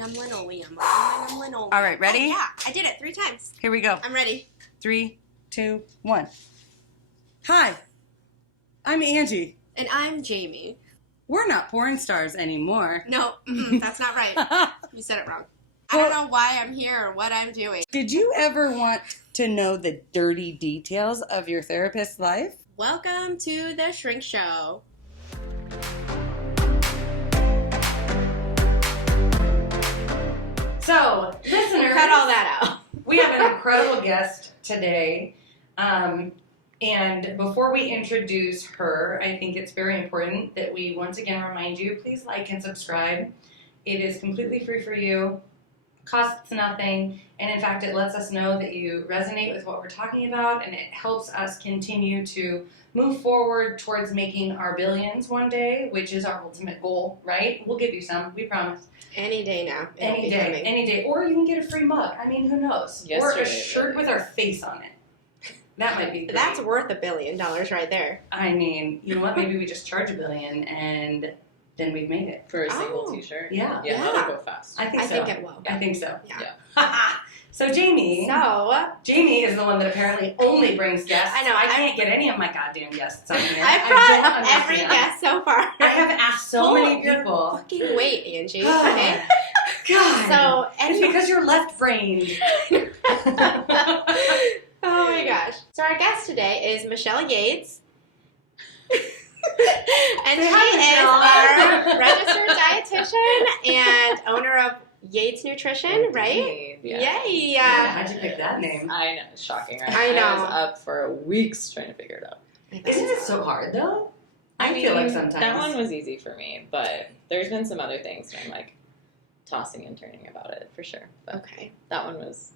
All right, ready? Oh, yeah, I did it 3 times. Here we go. I'm ready. 3, 2, 1. Hi, I'm Angee. And I'm Jaime. We're not porn stars anymore. No, that's not right. You said it wrong. I don't know why I'm here or what I'm doing. Did you ever want to know the dirty details of your therapist's life? Welcome to the Shrink Show. So, listeners, Cut all that out. We have an incredible guest today. And before we introduce her, I think it's very important that we once again remind you, please like and subscribe. It is completely free for you, costs nothing, and in fact it lets us know that you resonate with what we're talking about, and it helps us continue to move forward towards making our billions one day, which is our ultimate goal, right? We'll give you some, we promise. Any day now. Any day. Or you can get a free mug. I mean, who knows? Or a shirt with our face on it. That might be great. That's worth $1 billion right there. I mean, you know what? Maybe we just charge $1 billion and then we've made it. For a single t-shirt? Yeah. Yeah, that'll go fast. I think it will. I think so. Yeah. So Jaime is the one that apparently only brings guests. I know. I can't get any of my goddamn guests on here. I've brought every guest so far. I have asked so many people. Fucking wait, Angee. Okay. God. So, it's because you're left-brained. Oh my gosh. So our guest today is Michelle Yates. And she is our registered dietitian and owner of Yates Nutrition, right? Yeah. Yay! How'd you pick that name? I know, it's shocking, right? I know. I was up for weeks trying to figure it out. Isn't it so hard, though? I mean, feel like sometimes. That one was easy for me, but there's been some other things where I'm like tossing and turning about it, for sure. But Okay. that one was...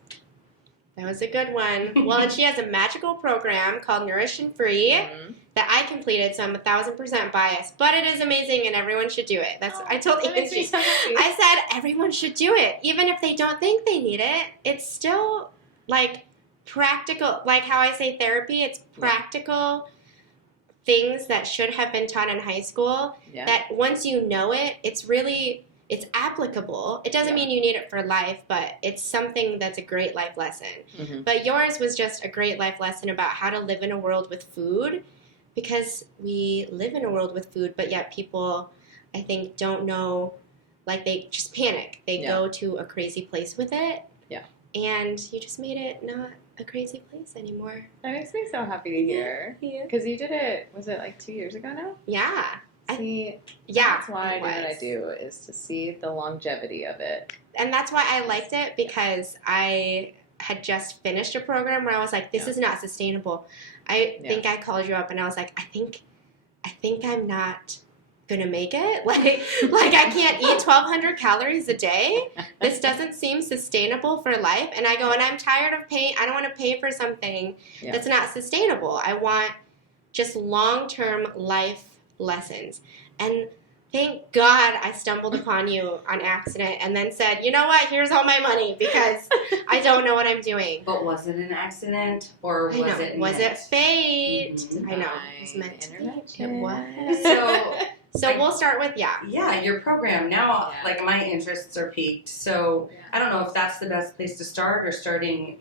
That was a good one. Well, and she has a magical program called Nourish and Free that I completed, so I'm 1,000% biased. But it is amazing, and everyone should do it. I told Angee. So happy. I said everyone should do it, even if they don't think they need it. It's still like practical, like how I say therapy. It's practical things that should have been taught in high school. Yeah. That once you know it, it's applicable. It doesn't mean you need it for life, but it's something that's a great life lesson. Mm-hmm. But yours was just a great life lesson about how to live in a world with food, because we live in a world with food, but yet people, I think, don't know, like they just panic. They go to a crazy place with it. Yeah. And you just made it not a crazy place anymore. That makes me so happy to hear. Yeah. Because you did it, was it like 2 years ago now? Yeah. See, yeah, that's why I do what I do, is to see the longevity of it. And that's why I liked it, because I had just finished a program where I was like, this is not sustainable. I think I called you up and I was like, I think I'm not gonna make it. Like I can't eat 1,200 calories a day. This doesn't seem sustainable for life. And I go, and I'm tired of paying. I don't want to pay for something that's not sustainable. I want just long-term life lessons. And thank God I stumbled upon you on accident and then said, you know what, here's all my money, because I don't know what I'm doing. But was it an accident, or was it Was it fate? Mm-hmm. I know. It was meant to be. It So So we'll start with, your program. Now, like, my interests are piqued. So I don't know if that's the best place to start, or starting,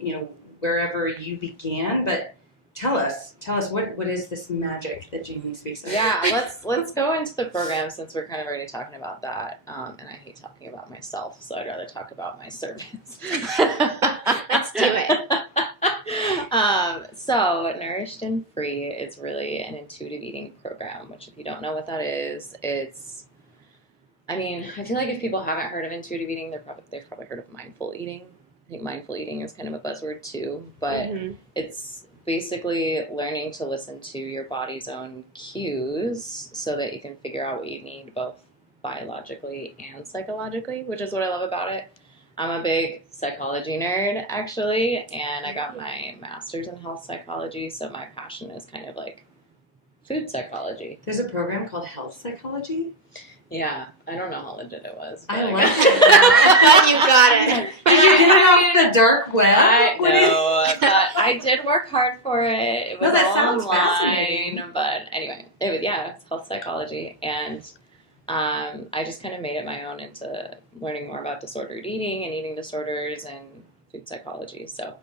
wherever you began, but tell us what is this magic that Jaime speaks of? Yeah, let's go into the program, since we're kind of already talking about that. And I hate talking about myself, so I'd rather talk about my service. Let's do it. So Nourished and Free is really an intuitive eating program, which, if you don't know what that is, I feel like if people haven't heard of intuitive eating, they've probably heard of mindful eating. I think mindful eating is kind of a buzzword too, but it's basically learning to listen to your body's own cues so that you can figure out what you need, both biologically and psychologically, which is what I love about it. I'm a big psychology nerd, actually, and I got my master's in health psychology, so my passion is kind of like food psychology. There's a program called health psychology? Yeah, I don't know how legit it was. I like like it. But you got it. Did you get it off the dark web? I know, but I did work hard for it. It was that all sounds online, fascinating. but anyway, it's health psychology, and I just kind of made it my own into learning more about disordered eating and eating disorders and food psychology. So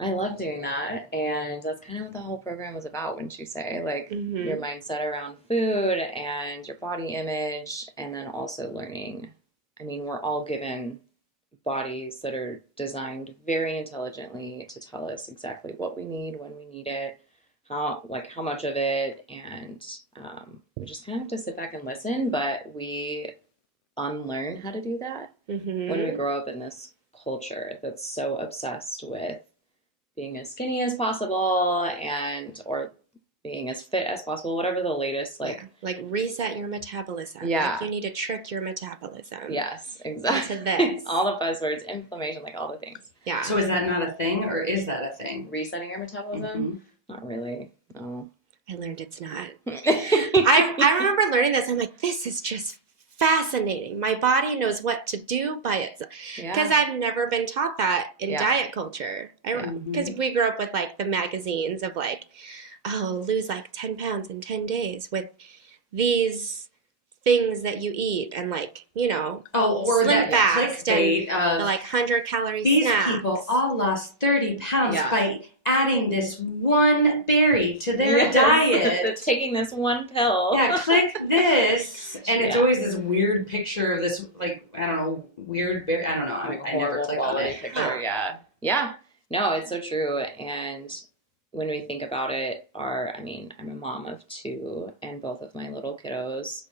I love doing that, and that's kind of what the whole program was about, wouldn't you say? Like your mindset around food and your body image, and then also learning. I mean, we're all given bodies that are designed very intelligently to tell us exactly what we need, when we need it, how much of it, and we just kind of have to sit back and listen, but we unlearn how to do that when we grow up in this culture that's so obsessed with being as skinny as possible or being as fit as possible, whatever the latest, like reset your metabolism. Yeah. Like you need to trick your metabolism. Yes, exactly. Into this. All the buzzwords, inflammation, like all the things. Yeah. So is that not a thing, or is that a thing? Resetting your metabolism? Not really. No. I learned it's not. I remember learning this. I'm like, this is just fascinating. My body knows what to do by itself. Because I've never been taught that in diet culture. Because we grew up with like the magazines of like, oh, lose like 10 pounds in 10 days with these things that you eat and like, you know, or slim that fast clickbait and the like 100-calorie these snacks. people all lost 30 pounds by adding this one berry to their diet. Taking this one pill. Yeah, click this. And it's always this weird picture of this, like, I don't know, weird berry. I don't know. I never click on it. Picture, Yeah. No, it's so true. And when we think about it, I'm a mom of 2, and both of my little kiddos,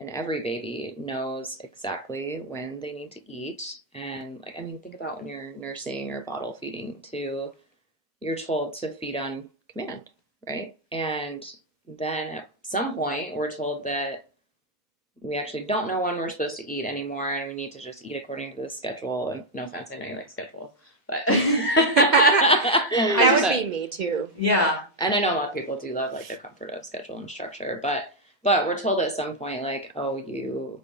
and every baby knows exactly when they need to eat. And think about when you're nursing or bottle feeding too, you're told to feed on command, right? And then at some point we're told that we actually don't know when we're supposed to eat anymore, and we need to just eat according to the schedule. And no offense, I know you like schedule, but that would be me too. Yeah. And I know a lot of people do love like the comfort of schedule and structure, but we're told at some point, like, oh, your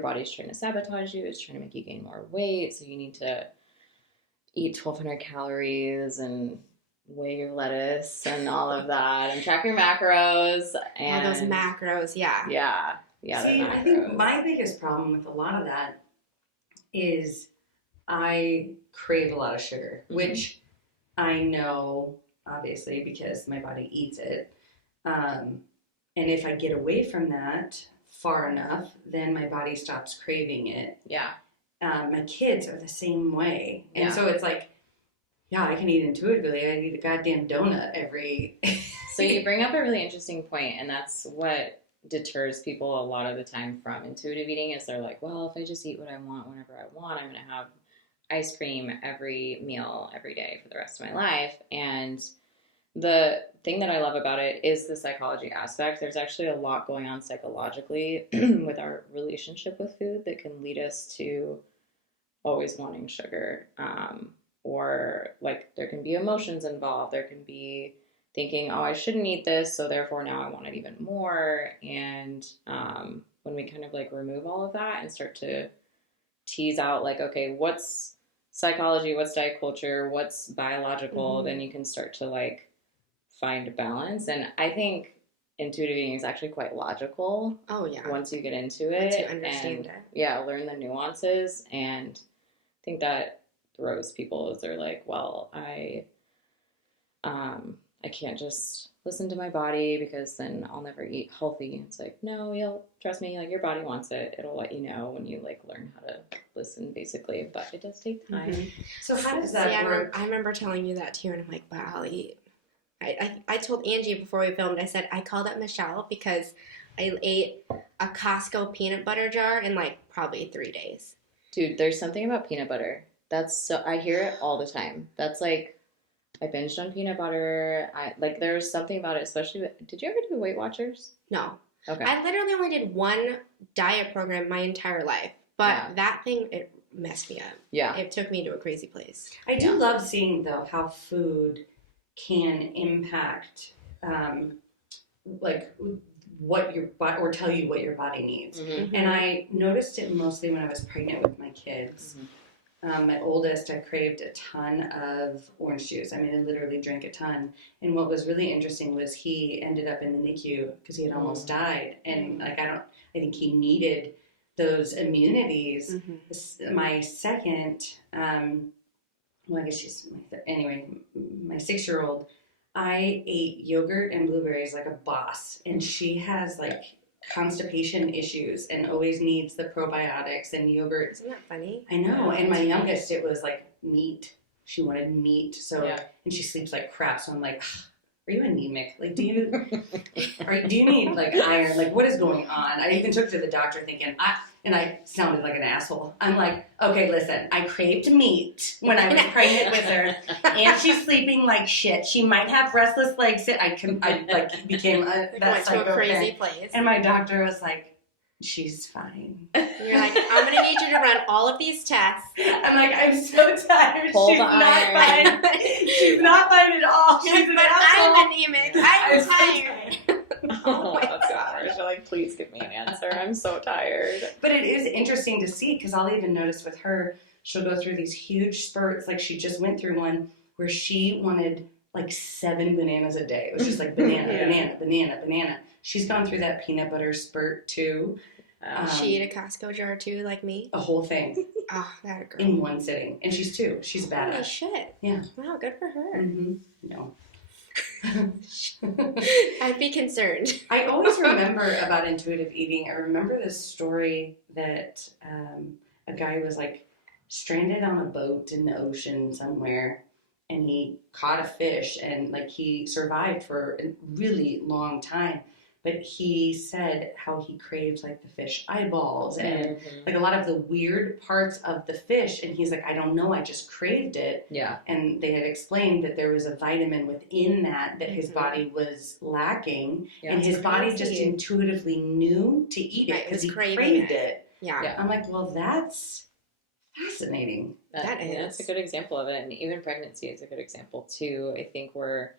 body's trying to sabotage you. It's trying to make you gain more weight. So you need to eat 1,200 calories and weigh your lettuce and all of that and track your macros. And those macros, yeah. Yeah. See, I think my biggest problem with a lot of that is I crave a lot of sugar, which I know, obviously, because my body eats it. And if I get away from that far enough, then my body stops craving it. Yeah. My kids are the same way. And so it's like, I can eat intuitively. I eat a goddamn donut every... So you bring up a really interesting point, and that's what deters people a lot of the time from intuitive eating is they're like, well, if I just eat what I want whenever I want, I'm going to have ice cream every meal, every day for the rest of my life. And the thing that I love about it is the psychology aspect. There's actually a lot going on psychologically with our relationship with food that can lead us to always wanting sugar. Or like there can be emotions involved. There can be thinking, oh, I shouldn't eat this, so therefore now I want it even more. And when we kind of like remove all of that and start to tease out like, okay, what's psychology, what's diet culture, what's biological, then you can start to like find balance. And I think intuitive eating is actually quite logical. Oh yeah. Once you get into it. Once you understand it. Yeah, learn the nuances. And I think that throws people as they're like, well, I can't just listen to my body because then I'll never eat healthy. It's like, no, trust me, like your body wants it. It'll let you know when you like learn how to listen basically, but it does take time. So how does that work? I remember telling you that too, and I'm like, wow, I told Angie before we filmed, I said, I called up Michelle because I ate a Costco peanut butter jar in like probably 3 days. Dude, there's something about peanut butter. I hear it all the time. That's like, I binged on peanut butter. There's something about it, especially did you ever do Weight Watchers? No. Okay. I literally only did one diet program my entire life, but that thing, it messed me up. Yeah. It took me to a crazy place. I do love seeing, though, how food can impact, like, what your body, or tell you what your body needs. And I noticed it mostly when I was pregnant with my kids. my oldest, I craved a ton of orange juice. I mean, I literally drank a ton. And what was really interesting was he ended up in the NICU because he had almost died. And I think he needed those immunities. My second, well, I guess my 6-year-old, I ate yogurt and blueberries like a boss. And she has like constipation issues and always needs the probiotics and yogurt. Isn't that funny? I know. And my youngest, it was like meat. She wanted meat. So, and she sleeps like crap. So I'm like, are you anemic? Like, do you need like iron? Like, what is going on? I even took her to the doctor thinking, I sounded like an asshole. I'm like, okay, listen, I craved meat when I was pregnant with her, and she's sleeping like shit. She might have restless legs. I became that psycho crazy place. And my doctor was like, she's fine. You're like, I'm gonna need you to run all of these tests. I'm like, I'm so tired. Pull She's the not iron. fine. She's not fine at all. She's an asshole. I'm anemic. I'm tired. Oh, that's gosh. You're like, please give me an answer. I'm so tired. But it is interesting to see because I'll even notice with her, she'll go through these huge spurts. Like she just went through one where she wanted like 7 bananas a day. It was just like banana. She's gone through that peanut butter spurt too. She ate a Costco jar too, like me. A whole thing. Oh, that girl. In one sitting. And she's 2. She's a badass. Holy shit. Yeah. Wow, good for her. Mm-hmm. No. I'd be concerned. I always remember about intuitive eating. I remember this story that a guy was like stranded on a boat in the ocean somewhere, and he caught a fish, and like he survived for a really long time. But he said how he craved like the fish eyeballs and like a lot of the weird parts of the fish. And he's like, I don't know, I just craved it. Yeah. And they had explained that there was a vitamin within that his body was lacking. Yeah, and his body just intuitively knew to eat it because he craved it. Yeah. I'm like, well, that's fascinating. That's a good example of it. And even pregnancy is a good example too. I think we're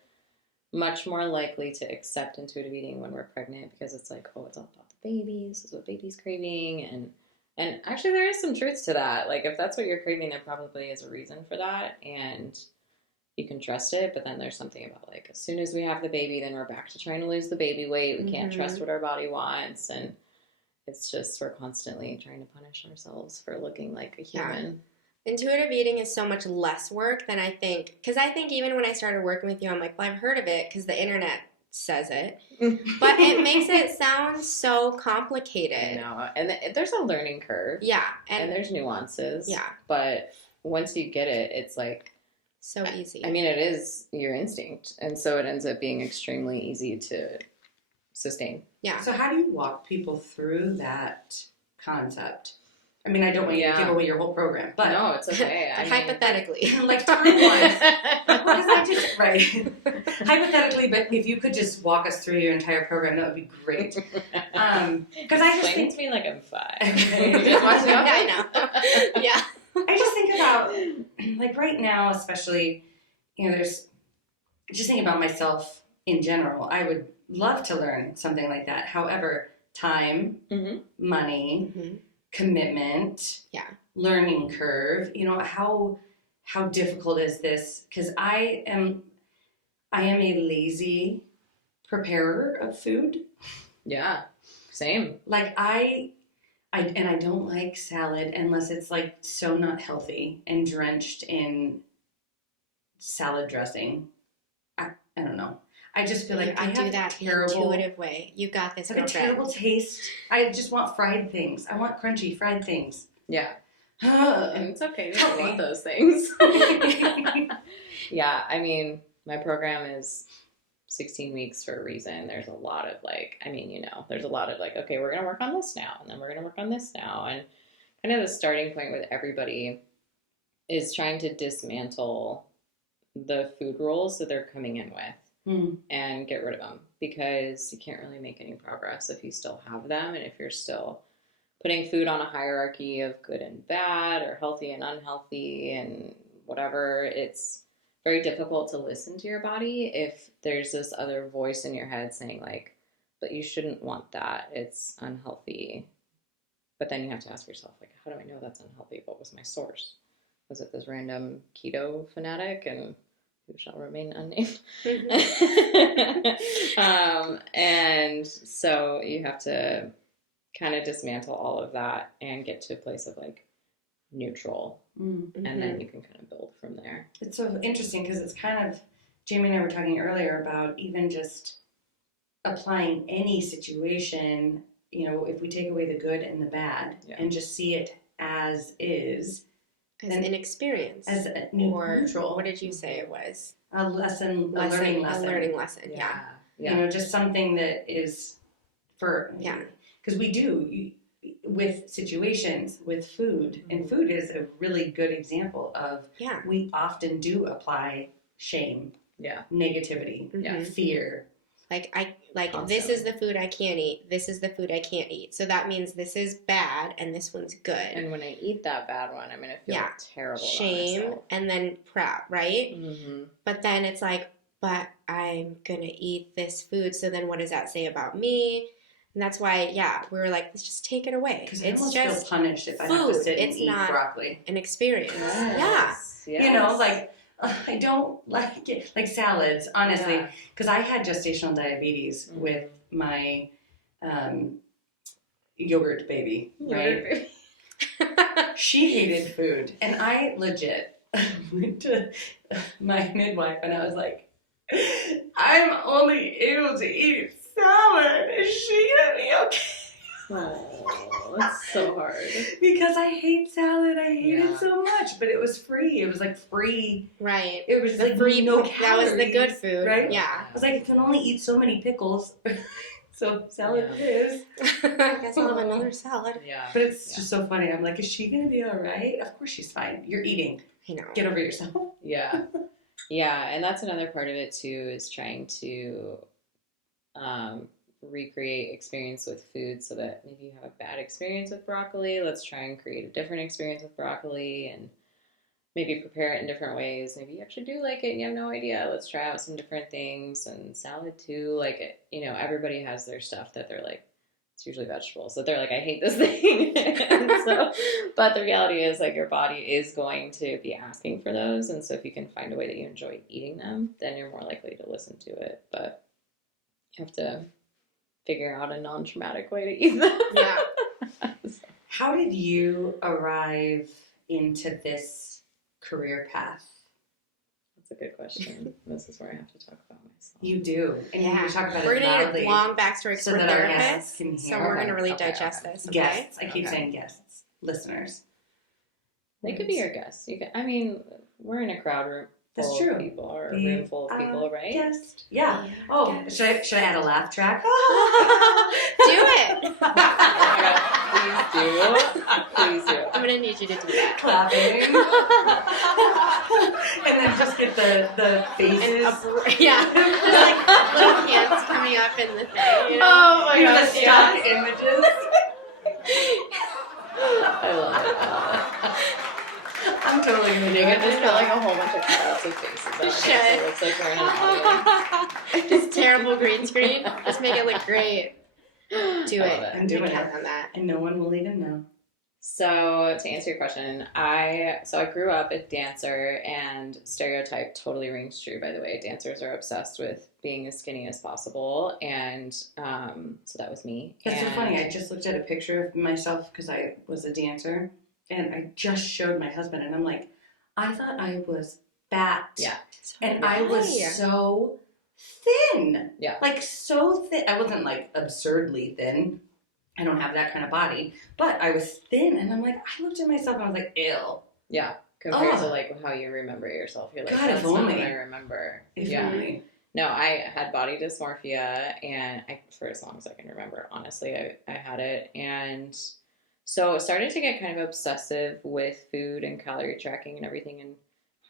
much more likely to accept intuitive eating when we're pregnant because it's like, oh, it's all about the baby. This is what baby's craving. And actually there is some truth to that. Like if that's what you're craving, there probably is a reason for that. And you can trust it. But then there's something about like, as soon as we have the baby, then we're back to trying to lose the baby weight. We can't trust what our body wants. And it's just, we're constantly trying to punish ourselves for looking like a human. Yeah. Intuitive eating is so much less work than I think. Because I think even when I started working with you, I'm like, well, I've heard of it because the internet says it. But it makes it sound so complicated. I know. And there's a learning curve. Yeah. And there's nuances. Yeah. But once you get it, it's like... so easy. I mean, it is your instinct. And so it ends up being extremely easy to sustain. Yeah. So how do you walk people through that concept? I mean, I don't want you to give away your whole program, but no, it's okay. Hypothetically, like time-wise, right? Hypothetically, but if you could just walk us through your entire program, that would be great. Because I just think to me like I'm 5. I know. Yeah. I just think about like right now, especially, there's just thinking about myself in general. I would love to learn something like that. However, time, money. Commitment, learning curve. How difficult is this? Because I am a lazy preparer of food. Yeah, same. Like I don't like salad unless it's like so not healthy and drenched in salad dressing. I don't know. I just feel like I do that intuitive way. You got this. It's like a terrible taste. I just want fried things. I want crunchy fried things. Yeah. And it's okay to want those things. Yeah, I mean, my program is 16 weeks for a reason. There's a lot of there's a lot of like, okay, we're going to work on this now, and then we're going to work on this now. And kind of the starting point with everybody is trying to dismantle the food rules that they're coming in with. And get rid of them because you can't really make any progress if you still have them and if you're still putting food on a hierarchy of good and bad or healthy and unhealthy and whatever. It's very difficult to listen to your body if there's this other voice in your head saying like, but you shouldn't want that. It's unhealthy. But then you have to ask yourself like, how do I know that's unhealthy? What was my source? was it this random keto fanatic, and who shall remain unnamed. And so you have to kind of dismantle all of that and get to a place of like neutral, Mm-hmm. and then you can kind of build from there. It's so interesting because it's kind of, Jaime and I were talking earlier about even just applying any situation, you know, if we take away the good and the bad and just see it as is. As an experience. As a or neutral. What did you say it was? A learning lesson. A learning lesson, yeah. You know, just something that is for, because we do, with situations, with food, and food is a really good example of, we often do apply shame, negativity, fear. Like this is the food I can't eat. This is the food I can't eat. So that means this is bad and this one's good. And when I eat that bad one, I'm going to feel terrible. Shame and then proud, right? Mm-hmm. But then it's like, but I'm going to eat this food. So then what does that say about me? And that's why, we were like, let's just take it away. Because I almost feel punished if I have to sit and eat broccoli. An experience. Yes. You know, like, I don't like it. Like salads, honestly. Because I had gestational diabetes with my yogurt baby, right? She hated food. And I legit went to my midwife and I was like, I'm only able to eat salad. Is she going to be okay? Oh, that's so hard. Because I hate salad. I hate it so much. But it was free. It was like free. Right. It was the like free, no calories. That was the good food. Right? Yeah. I was like, I can only eat so many pickles. So salad it is. I guess I'll have another salad. Yeah. But it's just so funny. I'm like, is she going to be all right? Of course she's fine. You're eating. I know. Get over yourself. Yeah. Yeah. And that's another part of it too, is trying to recreate experience with food, so that maybe you have a bad experience with broccoli, let's try and create a different experience with broccoli and maybe prepare it in different ways. Maybe you actually do like it and you have no idea. Let's try out some different things. And salad too, like, you know, everybody has their stuff that they're like, it's usually vegetables, that they're like, I hate this thing. But the reality is, like, your body is going to be asking for those, and so if you can find a way that you enjoy eating them, then you're more likely to listen to it. But you have to figure out a non-traumatic way to eat them. Yeah. How did you arrive into this career path? That's a good question. This is where I have to talk about myself. You do. And you talk about we're it gonna loudly need a long backstory so for that our guests therapists. can hear. So we're going to really digest this. Okay? Guests. I keep saying guests. Listeners. They could be your guests. You could, I mean, we're in a crowd room. That's true. People, or a room full of people, right? Guest. Yeah. Oh, should I add a laugh track? Do it. Oh my God, please do. I'm going to need you to do that. Clapping. And then just get the faces. There's like little hands coming up in the thing. You know? Oh my God. The stock images. I love it. I'm totally going to do You it. can just put like a whole bunch of cutouts of faces on it, so it looks like we're in an audience. Just terrible green screen. Just make it look great. Do it. I'm doing Count it. on that. And no one will even know. So to answer your question, I grew up a dancer, and stereotype totally rings true, by the way. Dancers are obsessed with being as skinny as possible, and so that was me. That's so funny. I just looked at a picture of myself because I was a dancer, and I just showed my husband, and I'm like, I thought I was fat. Yeah. And I was so thin. Yeah. Like so thin. I wasn't like absurdly thin. I don't have that kind of body, but I was thin, and I'm like, I looked at myself and I was like, ew. Yeah. Compared to like how you remember yourself, you're like, God, that's if not only. what I remember. If only. No, I had body dysmorphia, and for as long as I can remember, honestly, I had it. And so I started to get kind of obsessive with food and calorie tracking and everything in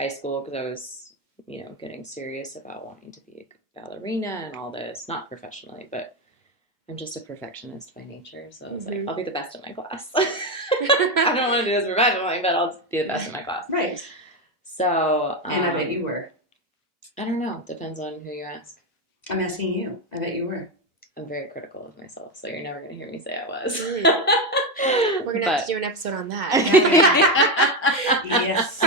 high school, because I was, you know, getting serious about wanting to be a ballerina and all this, not professionally, but I'm just a perfectionist by nature. So I was like, I'll be the best in my class. I don't want to do this professionally, but I'll be the best in my class. Right. So. And I bet you were. I don't know. Depends on who you ask. I'm asking you. I bet you were. I'm very critical of myself, so you're never going to hear me say I was. We're going to have to do an episode on that. Yes.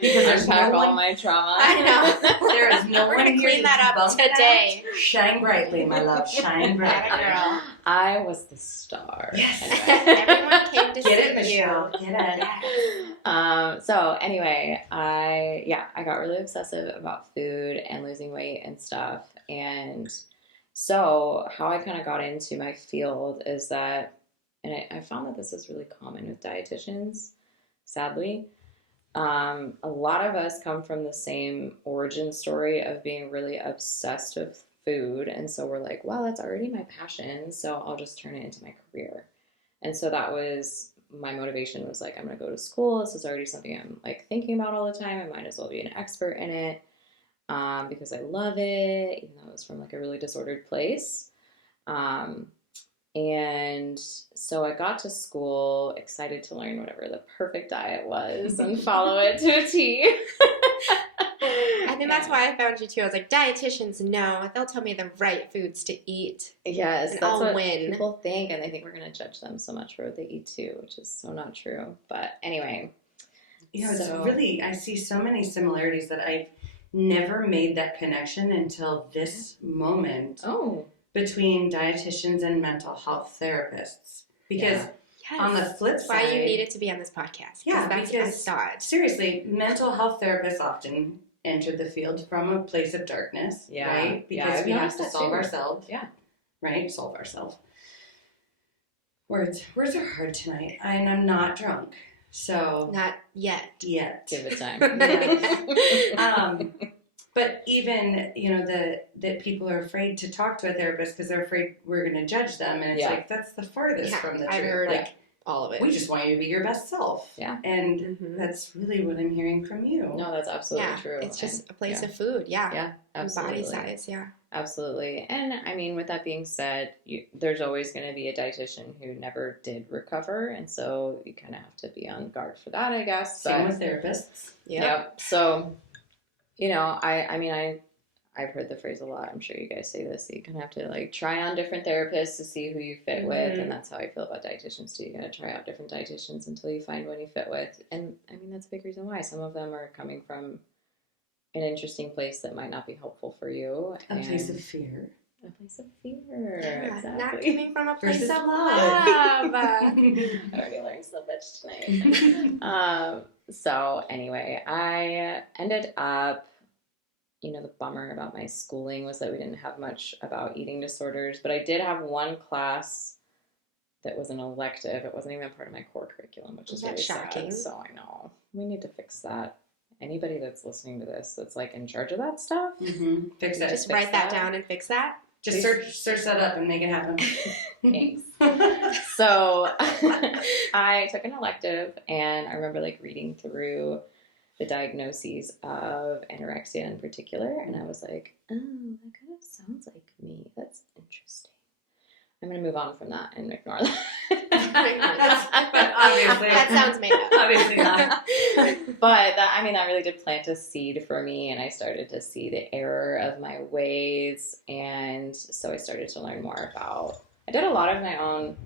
Because there's unpack no all one, my trauma. I know. there is no We're one gonna here clean to that up debunk today. that. Shine brightly, my love. Shine brightly. Atta girl. I was the star. Yes. Everyone came to Get see it, Michelle. you. Get it. So anyway, I got really obsessive about food and losing weight and stuff. And so how I kind of got into my field is that, and I found that this is really common with dietitians, sadly. A lot of us come from the same origin story of being really obsessed with food. And so we're like, well, that's already my passion, so I'll just turn it into my career. And so that was my motivation, was like, I'm going to go to school. This is already something I'm like thinking about all the time. I might as well be an expert in it because I love it, even though it was from like a really disordered place. And so I got to school excited to learn whatever the perfect diet was and follow it to a T. I think that's why I found you too. I was like, dietitians, no, they'll tell me the right foods to eat. Yes, and that's I'll what win. people think, and they think we're going to judge them so much for what they eat too, which is so not true. But anyway. You know, it's really, I see so many similarities that I've never made that connection until this moment between dietitians and mental health therapists. Because on the flip that's side, why you needed to be on this podcast. Yeah, because I saw it. Seriously, mental health therapists often enter the field from a place of darkness, right? Because we have to solve ourselves. Yeah. Right? Solve ourselves. Words are hard tonight, and I'm not drunk. So not yet. Give it time. But even, you know, that people are afraid to talk to a therapist because they're afraid we're going to judge them, and it's like that's the farthest from the truth. I've heard like all of it. We just want you to be your best self. Yeah. And that's really what I'm hearing from you. No, that's absolutely true. It's just a place of food. Yeah, absolutely. Body size. Yeah, absolutely. And I mean, with that being said, there's always going to be a dietitian who never did recover, and so you kind of have to be on guard for that, I guess. Same with therapists. Yep. So, you know, I've heard the phrase a lot. I'm sure you guys say this. So you kind of have to like try on different therapists to see who you fit with, and that's how I feel about dietitians too. You got to try out different dietitians until you find one you fit with. And I mean, that's a big reason why. Some of them are coming from an interesting place that might not be helpful for you. A place of fear. A place of fear. Exactly. Not coming from a place Versus of love. I already learned so much tonight. So anyway, I ended up, you know, the bummer about my schooling was that we didn't have much about eating disorders, but I did have one class that was an elective. It wasn't even part of my core curriculum, which is really shocking. Sad. So I know we need to fix that. Anybody that's listening to this that's like in charge of that stuff, fix that. Just write that down and fix that. Just search that up and make it happen. Thanks. So I took an elective, and I remember like reading through the diagnoses of anorexia in particular, and I was like, oh, that kind of sounds like me. That's interesting. I'm going to move on from that and ignore that. But obviously. That sounds made up. Obviously not. But that really did plant a seed for me, and I started to see the error of my ways, and so I started to learn more about, I did a lot of my own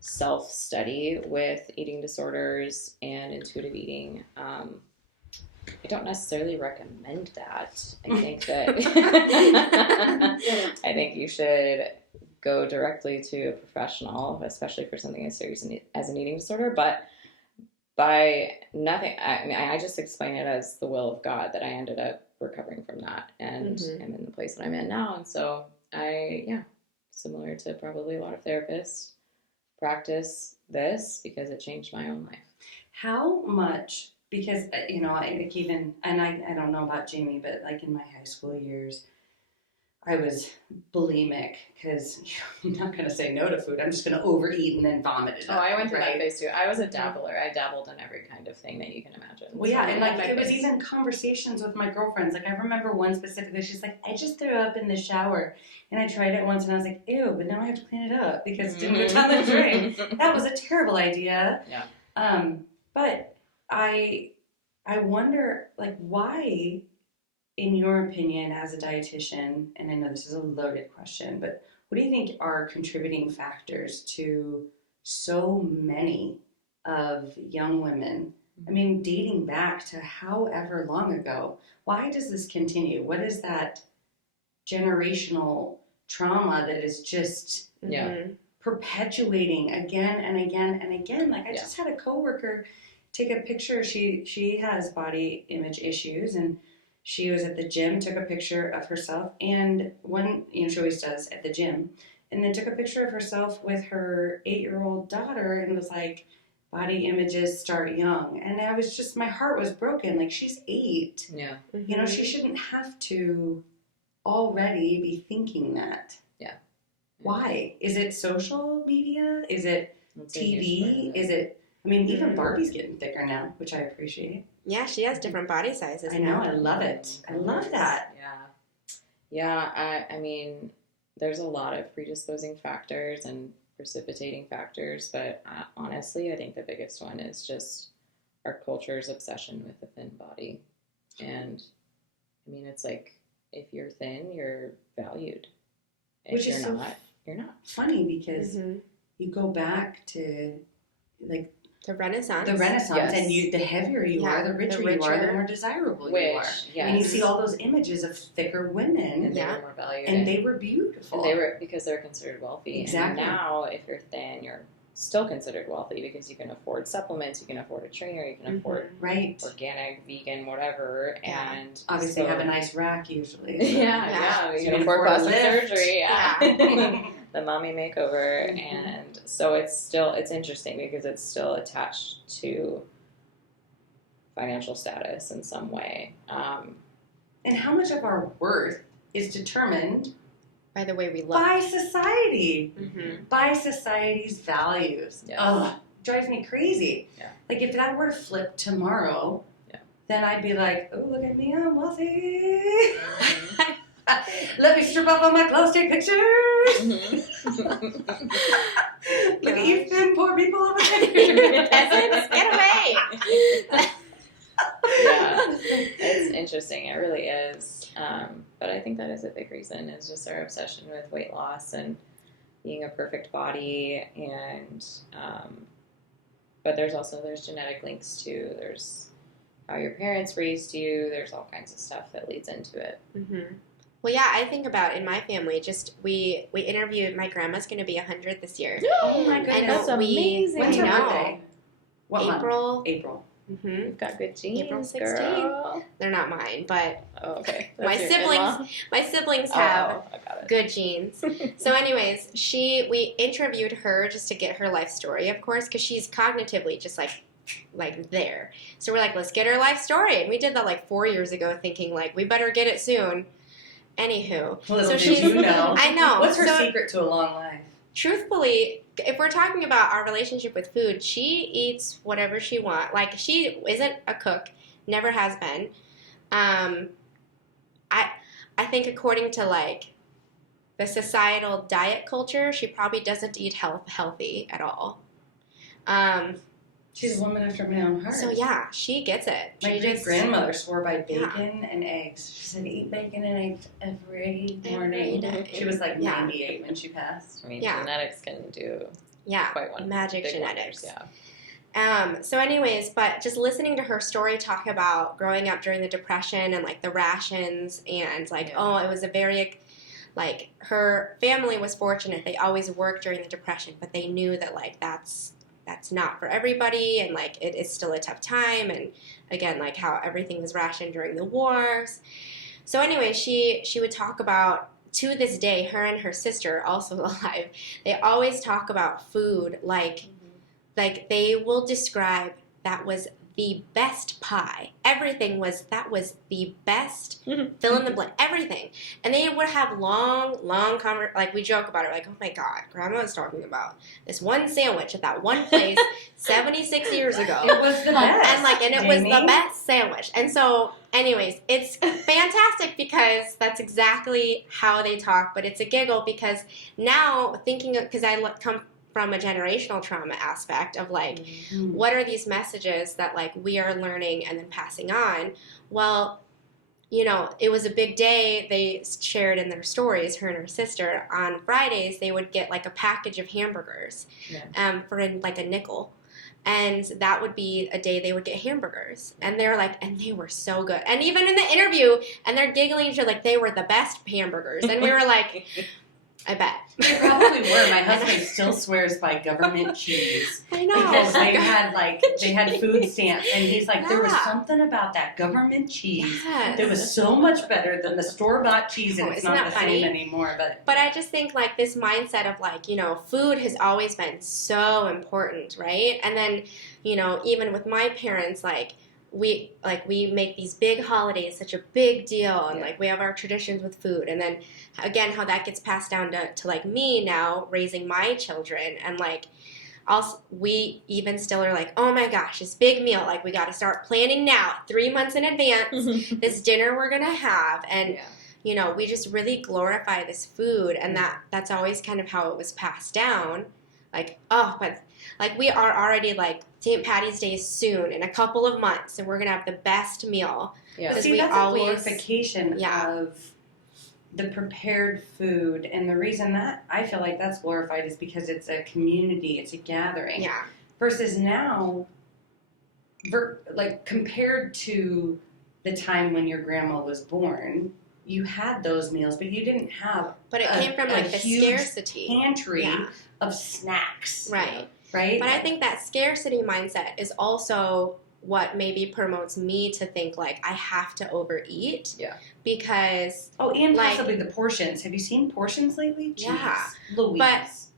self-study with eating disorders and intuitive eating. I don't necessarily recommend that. I think that I think you should go directly to a professional, especially for something as serious as an eating disorder. But by nothing, I mean, I just explain it as the will of God that I ended up recovering from that, and I'm in the place that I'm in now. And so similar to probably a lot of therapists, practice this because it changed my own life. How much? Because, you know, I don't know about Jaime, but like in my high school years, I was bulimic because I'm not going to say no to food. I'm just going to overeat and then vomit it up. I went through that phase too. I was a dabbler. I dabbled in every kind of thing that you can imagine. Well, yeah, and like it was even conversations with my girlfriends. Like I remember one specifically, she's like, I just threw up in the shower. And I tried it once and I was like, ew, but now I have to clean it up because it didn't go down the drain. That was a terrible idea. Yeah. But I wonder, like, why, in your opinion, as a dietitian, and I know this is a loaded question, but what do you think are contributing factors to so many of young women I mean, dating back to however long ago, why does this continue? What is that generational trauma that is just perpetuating again and again and again? Like, I just had a coworker take a picture. She has body image issues, and she was at the gym, took a picture of herself, and she always does at the gym, and then took a picture of herself with her 8-year-old daughter and was like, body images start young. And I was just, my heart was broken. Like, she's 8. Yeah. You know, she shouldn't have to already be thinking that. Yeah. Why? Is it social media? Is it TV? Is it, I mean, even Barbie's getting thicker now, which I appreciate. Yeah, she has different body sizes. I know, I love it. I love that. Yeah, I mean, there's a lot of predisposing factors and precipitating factors, but honestly, I think the biggest one is just our culture's obsession with the thin body. And I mean, it's like, if you're thin, you're valued. If Which you're is not, you're not. Funny, because you go back to like the Renaissance, Yes. and the heavier you are, the richer you are, the more desirable you are. Yes. And you see all those images of thicker women, And they were more valued. and they were beautiful. And they were, because they're considered wealthy. Exactly. And now, if you're thin, you're still considered wealthy because you can afford supplements, you can afford a trainer, you can afford organic, vegan, whatever, and obviously have a nice rack usually. So. Yeah, you can afford plastic surgery. The mommy makeover, and so it's interesting because it's still attached to financial status in some way. And how much of our worth is determined by the way we look, by society, by society's values. Ugh, drives me crazy. Like, if that were to flip tomorrow, then I'd be like, oh, look at me, I'm wealthy. Let me strip off all my clothes, take pictures. Look at you thin poor people over there. Peasants, get away. It's interesting. It really is. But I think that is a big reason, is just our obsession with weight loss and being a perfect body. And but there's genetic links too. There's how your parents raised you. There's all kinds of stuff that leads into it. Well, yeah, I think about in my family, just we interviewed, my grandma's going to be 100 this year. Oh my goodness. That's amazing. When's her birthday? What April. month? April. You've got good genes, April 16th. Girl. They're not mine, but my siblings have good genes. So anyways, we interviewed her just to get her life story, of course, because she's cognitively just like there. So we're like, let's get her life story. And we did that like 4 years ago, thinking like, we better get it soon. Anywho. Little did you know. I know. What's her secret to a long life? Truthfully, if we're talking about our relationship with food, she eats whatever she wants. Like, she isn't a cook, never has been. I think according to like the societal diet culture, she probably doesn't eat healthy at all. She's a woman after my own heart. So yeah, she gets it. My great-grandmother swore by bacon and eggs. She said, eat bacon and eggs every morning. She was like 98 when she passed. I mean, genetics can do quite one. Magic genetics. Wonders, So anyways, but just listening to her story talk about growing up during the Depression and like the rations and like, it was a very, like, her family was fortunate. They always worked during the Depression, but they knew that like that's not for everybody, and like it is still a tough time, and again, like how everything was rationed during the wars. So anyway, she would talk about, to this day, her and her sister, also alive, they always talk about food like they will describe that was the best pie. Everything that was the best, fill in the blank, everything. And they would have long conversations, like we joke about it, like, oh my God, Grandma was talking about this one sandwich at that one place 76 years ago. It was the best. And it was the best sandwich. And so, anyways, it's fantastic because that's exactly how they talk, but it's a giggle because now thinking, because I come from a generational trauma aspect of like, what are these messages that like we are learning and then passing on? Well, you know, it was a big day. They shared in their stories, her and her sister, on Fridays they would get like a package of hamburgers for like a nickel. And that would be a day they would get hamburgers. And they were like, and they were so good. And even in the interview, and they're giggling each other like they were the best hamburgers. And we were like, I bet. They probably were. My husband still swears by government cheese. I know. Because they had food stamps, and he's like, there was something about that government cheese that was so much better than the store-bought cheese, and it's not the same anymore. But I just think like this mindset of like, you know, food has always been so important, right? And then, you know, even with my parents, like we make these big holidays such a big deal, and like we have our traditions with food, and then again how that gets passed down to like me now raising my children, and like also we even still are like, oh my gosh, this big meal, like we got to start planning now 3 months in advance this dinner we're gonna have, and you know, we just really glorify this food, and that's always kind of how it was passed down. Like, oh, but like we are already like St. Patty's Day is soon in a couple of months, and we're gonna have the best meal. Yeah. But see, that's a glorification of the prepared food, and the reason that I feel like that's glorified is because it's a community, it's a gathering. Yeah. Versus now, like compared to the time when your grandma was born, you had those meals, but you didn't have. But it came from like the scarcity pantry of snacks. Right. Right. But I think that scarcity mindset is also what maybe promotes me to think like I have to overeat. Yeah. Because and like, possibly the portions. Have you seen portions lately? Jeez. Yeah. Louise.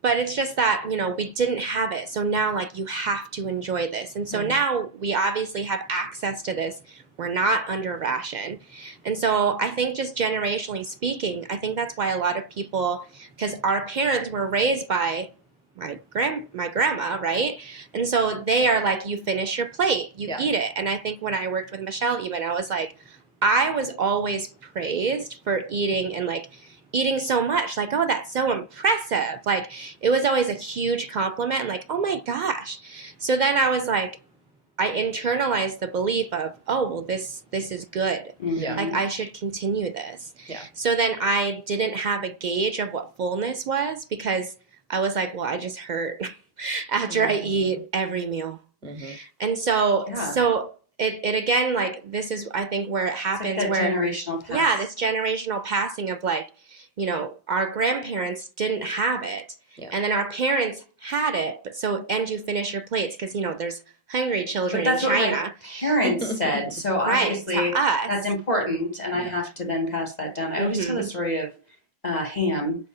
But it's just that, you know, we didn't have it. So now like you have to enjoy this. And so now we obviously have access to this. We're not under ration. And so I think just generationally speaking, I think that's why a lot of people, because our parents were raised by my grandma, right? And so they are like, you finish your plate, you eat it. And I think when I worked with Michelle even, I was like, I was always praised for eating and like eating so much. Like, oh, that's so impressive. Like, it was always a huge compliment. Like, oh my gosh. So then I was like, I internalized the belief of, oh, well, this is good. Yeah. Like, I should continue this. Yeah. So then I didn't have a gauge of what fullness was, because I was like, well, I just hurt after I eat every meal. Mm-hmm. And so it again, like, this is, I think, where it happens. It's like that generational pass. Yeah, this generational passing of, like, you know, our grandparents didn't have it. Yeah. And then our parents had it. But so, and you finish your plates because, you know, there's hungry children in China. What my parents said. So obviously that's important, and I have to then pass that down. I always tell the story of ham.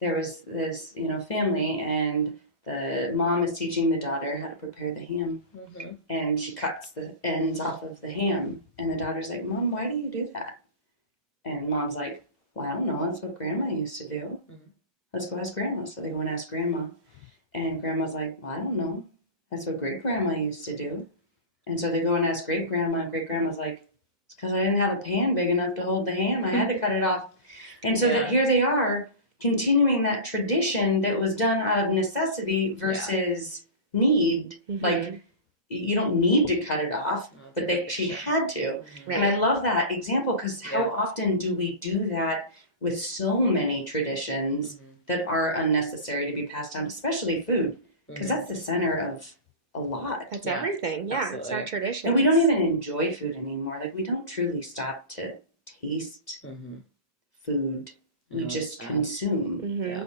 There was this, you know, family, and the mom is teaching the daughter how to prepare the ham, and she cuts the ends off of the ham, and the daughter's like, Mom, why do you do that? And Mom's like, well, I don't know, that's what Grandma used to do. Let's go ask Grandma. So they go and ask Grandma, and Grandma's like, well, I don't know, that's what Great-Grandma used to do. And so they go and ask Great-Grandma, and Great-Grandma's like, it's because I didn't have a pan big enough to hold the ham, I had to cut it off. And so that here they are, continuing that tradition that was done out of necessity versus need. Like, you don't need to cut it off, but she had to. Right. And I love that example, because how often do we do that with so many traditions that are unnecessary to be passed down, especially food, because that's the center of a lot. That's everything. Yeah, absolutely. It's our tradition. And we don't even enjoy food anymore. Like, we don't truly stop to taste food. We just consume. Yeah.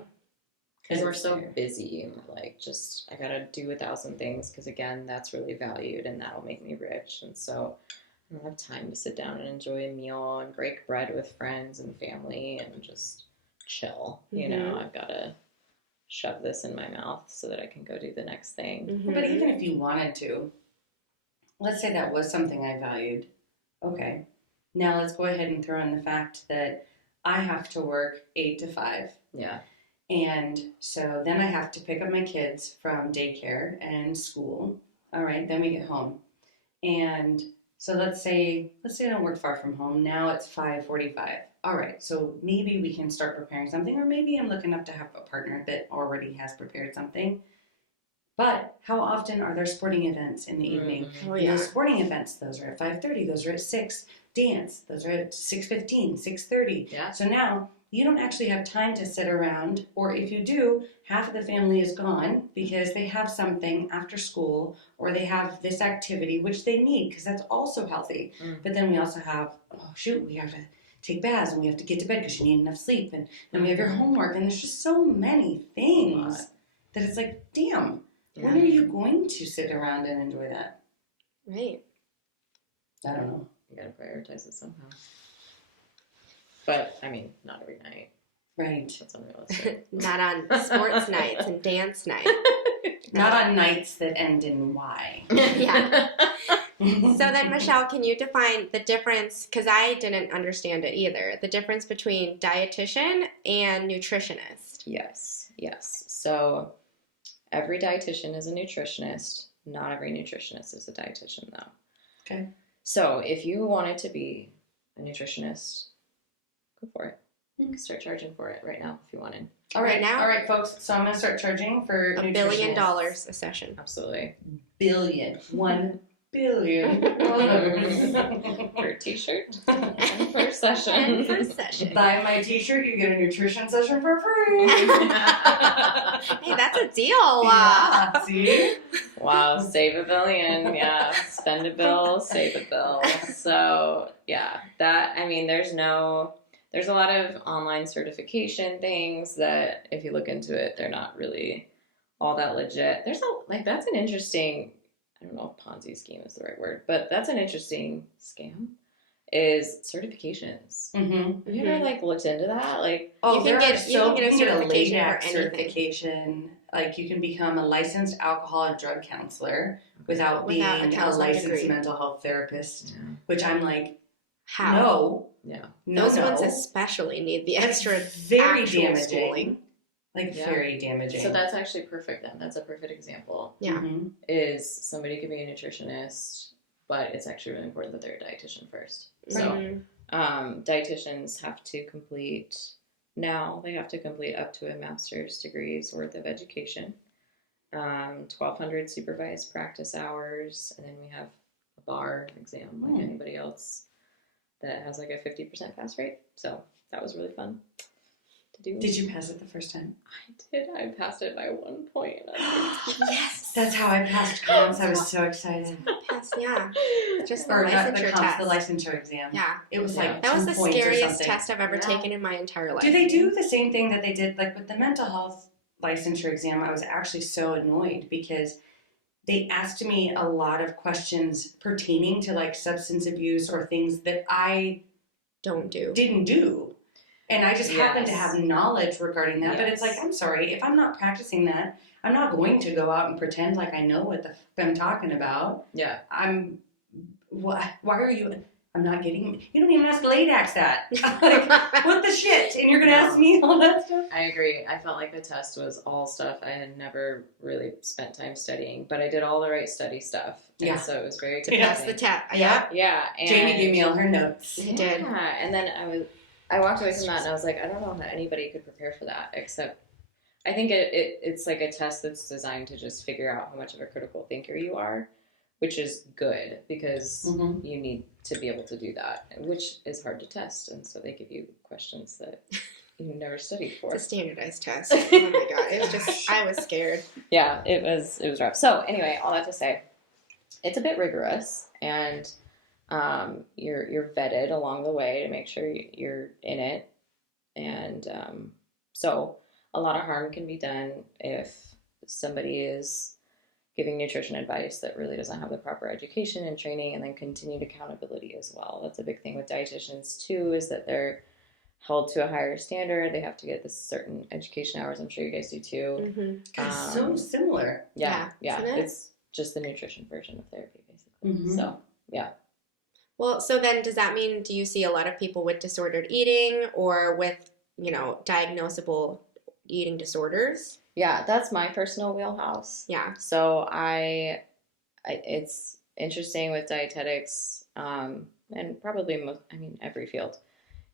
Because we're so busy. Like, just, I gotta do 1,000 things, because again, that's really valued and that'll make me rich. And so I don't have time to sit down and enjoy a meal and break bread with friends and family and just chill. You know, I've gotta shove this in my mouth so that I can go do the next thing. But even if you wanted to, let's say that was something I valued. Okay. Now let's go ahead and throw in the fact that I have to work 8 to 5. Yeah. And so then I have to pick up my kids from daycare and school. All right, then we get home. And so let's say I don't work far from home. Now it's 5:45. All right, so maybe we can start preparing something, or maybe I'm lucky enough to have a partner that already has prepared something. But how often are there sporting events in the evening? Oh, yeah. Those sporting events, those are at 5:30. Those are at 6. Dance, those are at 6:15, 6:30. Yeah. So now you don't actually have time to sit around, or if you do, half of the family is gone because they have something after school or they have this activity which they need because that's also healthy. But then we also have, oh shoot, we have to take baths and we have to get to bed because you need enough sleep, and then we have your homework, and there's just so many things that it's like, damn, when are you going to sit around and enjoy that? Right. I don't know. You gotta prioritize it somehow. But, I mean, not every night. Right. That's unrealistic. Not on sports nights and dance nights. Not on nights that end in Y. Yeah. So then, Michelle, can you define the difference, because I didn't understand it either, the difference between dietitian and nutritionist? Yes. So, every dietitian is a nutritionist. Not every nutritionist is a dietitian, though. Okay. So, if you wanted to be a nutritionist, go for it. You can start charging for it right now if you wanted. All right, now? All right, folks. So I'm going to start charging for $1 billion a session. Absolutely. $1 billion. For a t-shirt and for a session. And for a session. Buy my t-shirt, you get a nutrition session for free. Hey, that's a deal. Yeah, see? Wow, save $1 billion. Yeah, spend a bill, save a bill. So yeah, there's a lot of online certification things that if you look into it, they're not really all that legit. That's an interesting, I don't know if Ponzi scheme is the right word, but that's an interesting scam, is certifications. Mm-hmm. Have you ever looked into that? You can get a certification for anything. Certification. Like you can become a licensed alcohol and drug counselor without being a a counseling licensed degree. mental health therapist, Yeah. which I'm like, How? no. Yeah. Those ones especially need the That's extra very actual damaging. schooling. Very damaging. So that's actually perfect then. That's a perfect example. Yeah. Mm-hmm. Is somebody could be a nutritionist, but it's actually really important that they're a dietitian first. So dietitians have to complete up to a master's degree's worth of education, 1,200 supervised practice hours, and then we have a bar exam like anybody else that has like a 50% pass rate. So that was really fun to do. Did you pass it the first time? I did. I passed it by 1 point. Yes, that's how I passed comps. I was so excited. Yeah. Just the Or not the licensure comps, test. the licensure exam. Yeah. It was like that was 2 the points or scariest something. test I've ever taken in my entire life. Do they do the same thing that they did like with the mental health licensure exam? I was actually so annoyed because they asked me a lot of questions pertaining to like substance abuse or things that I didn't do. And I just happen to have knowledge regarding that. Yes. But it's like, I'm sorry, if I'm not practicing that, I'm not going to go out and pretend like I know what the I'm talking about. Yeah. Why are you, I'm not getting, you don't even ask LADAX that. Like, what the shit? And you're going to ask me all that stuff? I agree. I felt like the test was all stuff I had never really spent time studying, but I did all the right study stuff. And Yeah. so it was very to pass the test. Yeah. Yeah. And Jamie gave me all her notes. He did. Yeah. And then I walked away from that and I was like, I don't know how anybody could prepare for that, except I think it's like a test that's designed to just figure out how much of a critical thinker you are, which is good because you need to be able to do that, which is hard to test. And so they give you questions that you never studied for. It's a standardized test. Oh my God. It was just, I was scared. Yeah, it was rough. So anyway, all that to say, it's a bit rigorous, and you're vetted along the way to make sure you're in it. And so a lot of harm can be done if somebody is giving nutrition advice that really doesn't have the proper education and training, and then continued accountability as well. That's a big thing with dietitians too, is that they're held to a higher standard. They have to get this certain education hours. I'm sure you guys do too. It's so similar. Yeah. Isn't it? It's just the nutrition version of therapy, basically. So, yeah. Well, so then does that mean, do you see a lot of people with disordered eating or with, diagnosable eating disorders? Yeah, that's my personal wheelhouse. Yeah. So it's interesting with dietetics, and probably every field.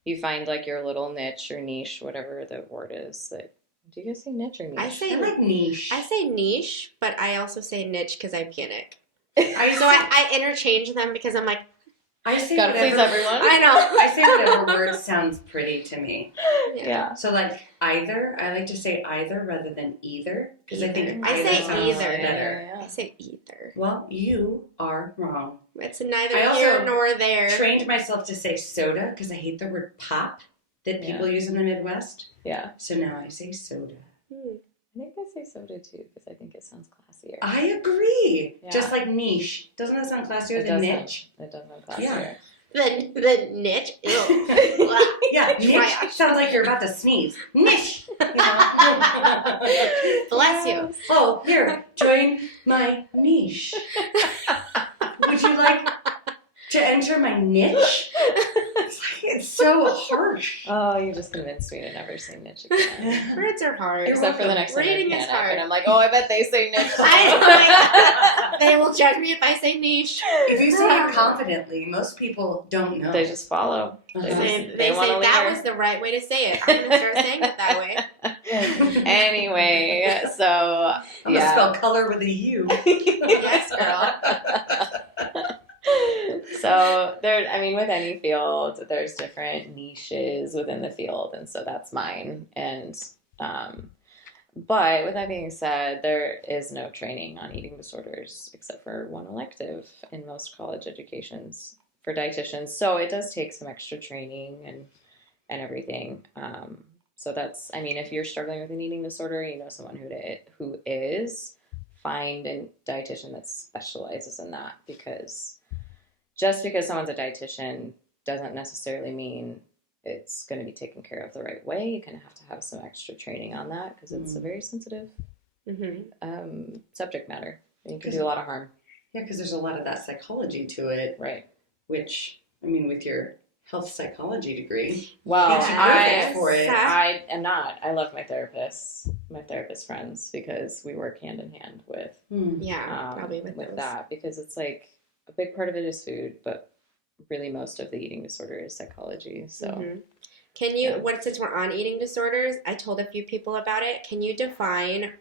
You find like your little niche or niche, whatever the word is. Do you guys say niche or niche? I like niche. I say niche, but I also say niche because I panic. So I interchange them because I'm like, I say Gotta please whatever. everyone. I know. I say whatever word sounds pretty to me. Yeah. So like either, I like to say either rather than either because I think I either say sounds either. better. I say either. Well, you are wrong. It's neither I here also nor there. Trained myself to say soda because I hate the word pop that people use in the Midwest. Yeah. So now I say soda. I think I say soda too because I think it sounds classier. I agree. Yeah. Just like niche. Doesn't that sound classier than niche? It does sound classier. The niche. Ew. Yeah, niche Trash. sounds like you're about to sneeze. Niche. You know? Bless you. Oh, here, join my niche. Would you like to enter my niche? It's so harsh. Oh, you just convinced me to never say niche again. Words are hard. Except for the next time I Reading is panic, hard. and I'm like, oh, I bet they say niche. I know. They will judge me if I say niche. If you say it confidently, most people don't know. They just follow. Uh-huh. They wanna say that leave was the right way to say it. I'm going to start saying it that way. Anyway, so I'm gonna spell color with a U. Yes, girl. So there, I mean, with any field, there's different niches within the field, and so that's mine. And but with that being said, there is no training on eating disorders except for one elective in most college educations for dietitians. So it does take some extra training and everything. So that's, I mean, if you're struggling with an eating disorder, you know someone who is, find a dietitian that specializes in that, because just because someone's a dietitian doesn't necessarily mean it's going to be taken care of the right way. You're going to have some extra training on that because it's a very sensitive subject matter. And you can do a lot of harm. Yeah, because there's a lot of that psychology to it. Right. Which, I mean, with your health psychology degree. Well, Yes. For it. I am not. I love my therapists, friends, because we work hand in hand with probably with those. that, because it's like a big part of it is food, but really most of the eating disorder is psychology. So can you, since we're on eating disorders, I told a few people about it. Can you define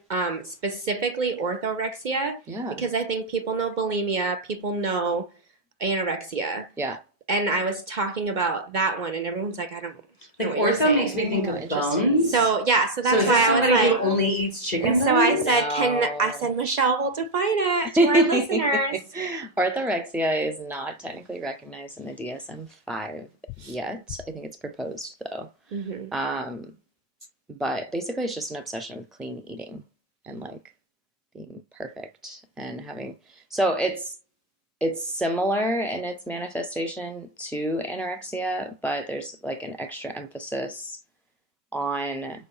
specifically orthorexia? Yeah. Because I think people know bulimia, people know anorexia. Yeah. And I was talking about that one, and everyone's like, I don't know what you're ortho saying. makes me think of bones. So that's so why is I was somebody like, who only eats chicken and so I bones? said, I said, Michelle will define it to our listeners. Orthorexia is not technically recognized in the DSM-5 yet. I think it's proposed though. But basically it's just an obsession with clean eating and like being perfect and having, so it's similar in its manifestation to anorexia, but there's like an extra emphasis on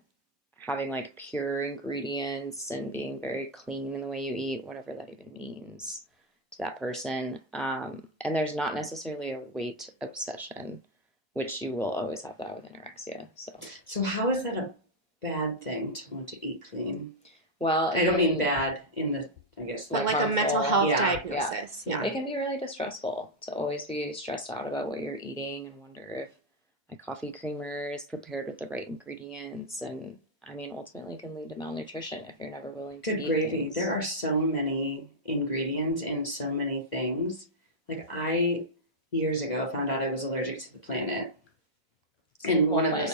having like pure ingredients and being very clean in the way you eat, whatever that even means to that person. And there's not necessarily a weight obsession, which you will always have that with anorexia. So how is that a bad thing to want to eat clean? Well, I don't mean bad in the, I guess, But like a mental health diagnosis. Yeah. It can be really distressful to always be stressed out about what you're eating and wonder if my coffee creamer is prepared with the right ingredients. And I mean, ultimately can lead to malnutrition if you're never willing to eat gravy. things. There are so many ingredients in so many things. Like I, years ago, found out I was allergic to the planet. And one of those,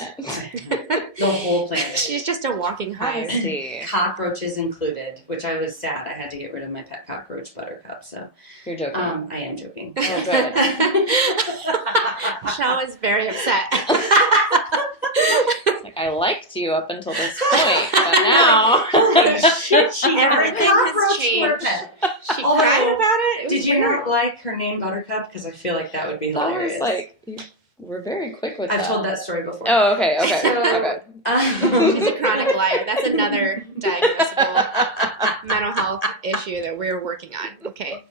the whole planet. She's just a walking hive. Cockroaches included, which I was sad. I had to get rid of my pet cockroach, Buttercup. So you're joking. I am joking. Oh, good. Michelle was very upset. It's like, I liked you up until this point, but now everything has changed. She cried about it. Did you not like her name Buttercup? Because I feel like that would be hilarious. That was like, we're very quick with that. I've told that story before. Oh, okay. She's a chronic liar. That's another diagnosable mental health issue that we're working on. Okay.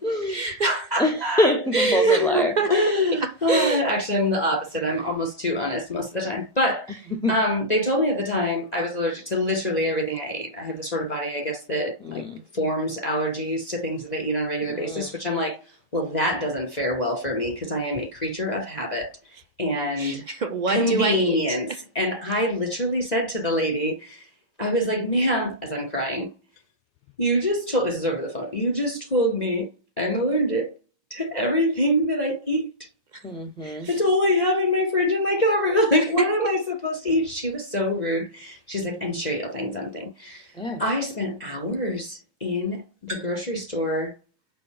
Compulsive liar. Actually, I'm the opposite. I'm almost too honest most of the time. But they told me at the time I was allergic to literally everything I ate. I have the sort of body, I guess, that like forms allergies to things that I eat on a regular basis, which I'm like, well, that doesn't fare well for me because I am a creature of habit and what do I eat? And I literally said to the lady, I was like, ma'am, as I'm crying, this is over the phone, you just told me I'm allergic to everything that I eat. Mm-hmm. That's all I have in my fridge in my cupboard. Like, what am I supposed to eat? She was so rude. She's like, I'm sure you'll find something. Yeah. I spent hours in the grocery store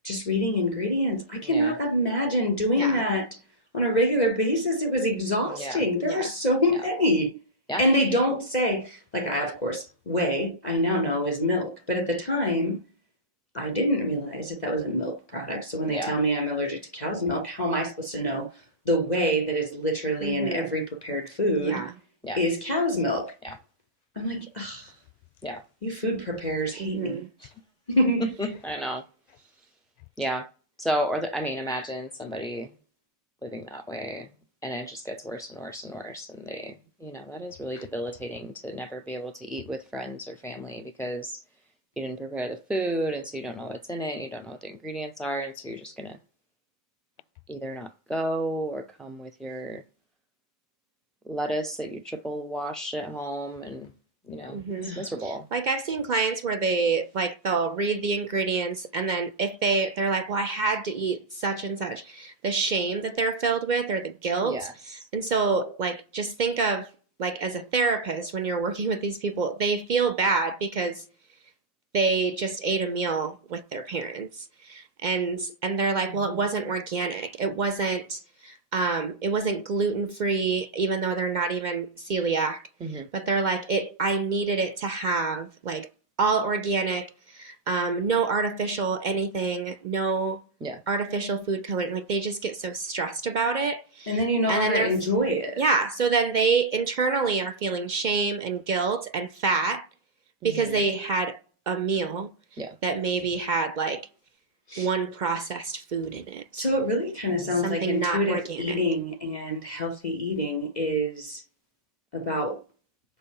just reading ingredients. I cannot imagine doing that on a regular basis. It was exhausting. There are so many. Yeah. And they don't say, like, I, of course, whey, I now know is milk. But at the time, I didn't realize that was a milk product. So when they tell me I'm allergic to cow's milk, how am I supposed to know the whey that is literally in every prepared food is cow's milk? Yeah. I'm like, ugh. Yeah. You food preparers hate me. I know. Yeah. So, imagine somebody living that way and it just gets worse and worse and worse. And they, that is really debilitating to never be able to eat with friends or family because you didn't prepare the food, and so you don't know what's in it, and you don't know what the ingredients are, and so you're just gonna either not go or come with your lettuce that you triple washed at home, and it's miserable. Like I've seen clients where they'll read the ingredients, and then if they're like, well, I had to eat such and such, the shame that they're filled with or the guilt, and so like just think of like as a therapist when you're working with these people, they feel bad because they just ate a meal with their parents, and they're like, well, it wasn't organic, it wasn't gluten-free, even though they're not even celiac, but they're like, I needed it to have like all organic, no artificial anything, no artificial food coloring. Like they just get so stressed about it, and then how to enjoy it. Yeah, so then they internally are feeling shame and guilt and fat because they had a meal that maybe had like one processed food in it. So it really kind of sounds like intuitive eating and healthy eating is about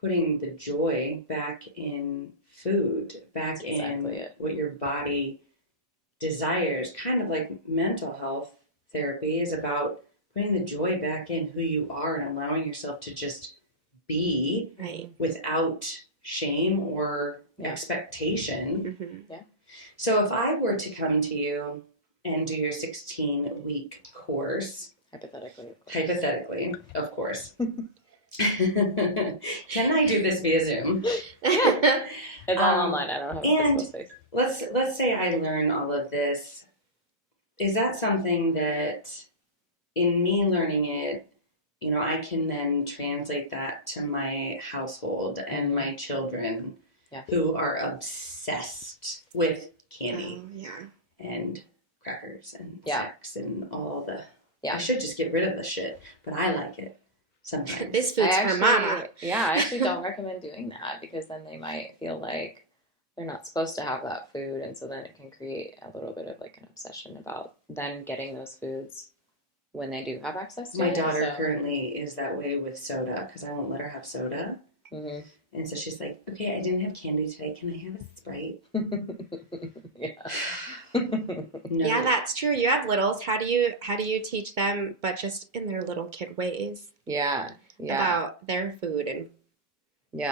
putting the joy back in food, back in what your body desires. Kind of like mental health therapy is about putting the joy back in who you are and allowing yourself to just be without shame or expectation. So if I were to come to you and do your 16-week course, hypothetically, of course, can I do this via Zoom? It's all online. I don't have a physical space. Let's say I learn all of this. Is that something that in me learning it, I can then translate that to my household and my children who are obsessed with candy and crackers and sex and all the... I should just get rid of the shit, but I like it sometimes. This food's for mama. Yeah, I actually don't recommend doing that because then they might feel like they're not supposed to have that food, and so then it can create a little bit of like an obsession about then getting those foods when they do have access to it. My daughter currently is that way with soda because I won't let her have soda. And so she's like, okay, I didn't have candy today. Can I have a Sprite? No. Yeah, that's true. You have littles. How do you teach them, but just in their little kid ways? About their food and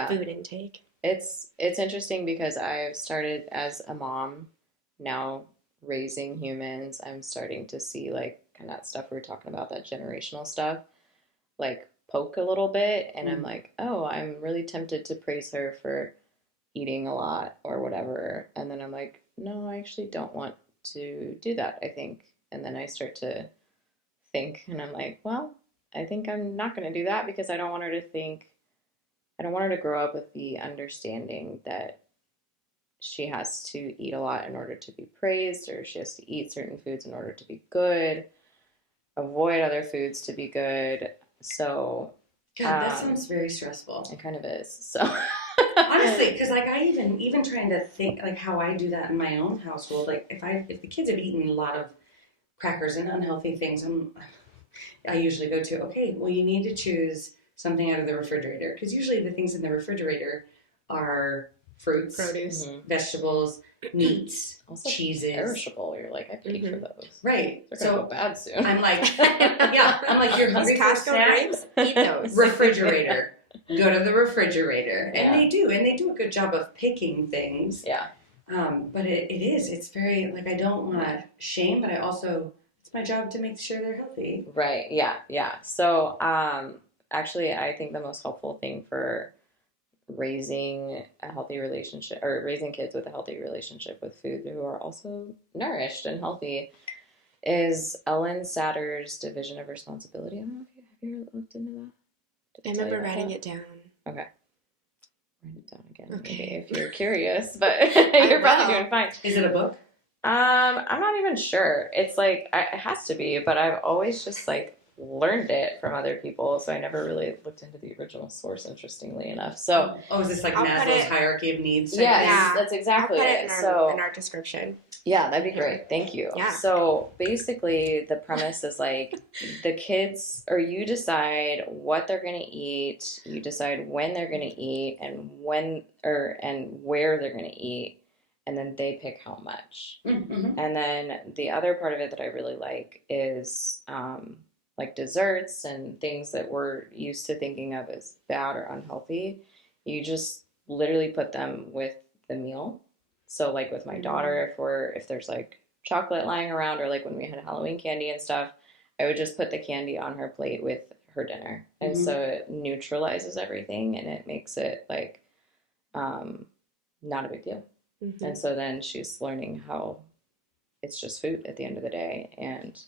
food intake. It's interesting because I've started as a mom now raising humans. I'm starting to see like kind of that stuff we were talking about, that generational stuff, like poke a little bit, and I'm like, oh, I'm really tempted to praise her for eating a lot or whatever, and then I'm like, no, I actually don't want to do that, I think. And then I start to think, and I'm like, well, I think I'm not going to do that because I don't want her to grow up with the understanding that she has to eat a lot in order to be praised, or she has to eat certain foods in order to be good, avoid other foods to be good. So, God, that sounds very stressful. It kind of is. So, honestly, because like I even trying to think like how I do that in my own household. Like if the kids have eaten a lot of crackers and unhealthy things, I usually go to, okay, well, you need to choose something out of the refrigerator, because usually the things in the refrigerator are fruits, produce, vegetables, meats, also cheeses. Perishable. You're like, I paid for those. Right. They're gonna go bad soon. I'm like, you're hungry for snacks? Eat those. Refrigerator. Go to the refrigerator. And they do a good job of picking things. Yeah. But it's very, like, I don't want to shame, but it's It's my job to make sure they're healthy. Right. Yeah. So, actually, I think the most helpful thing for raising a healthy relationship or raising kids with a healthy relationship with food who are also nourished and healthy is Ellen Satter's division of responsibility. I don't know if have you ever looked into that? I remember writing it down. Okay. Write it down again. Okay. Maybe if you're curious, but you're probably doing fine. Is it a book? I'm not even sure. It's like it has to be, but I've always just like learned it from other people, so I never really looked into the original source. Interestingly enough, so is this like I'll Maslow's hierarchy of needs? yeah, that's exactly I'll put it. in our description. Yeah, that'd be great. Thank you. Yeah. So basically, the premise is like the kids, or you decide what they're going to eat, you decide when they're going to eat, and and where they're going to eat, and then they pick how much. Mm-hmm. And then the other part of it that I really like is like desserts and things that we're used to thinking of as bad or unhealthy. You just literally put them with the meal. So like with my daughter, if there's like chocolate lying around, or like when we had Halloween candy and stuff, I would just put the candy on her plate with her dinner. And so it neutralizes everything and it makes it like not a big deal. Mm-hmm. And so then she's learning how it's just food at the end of the day, and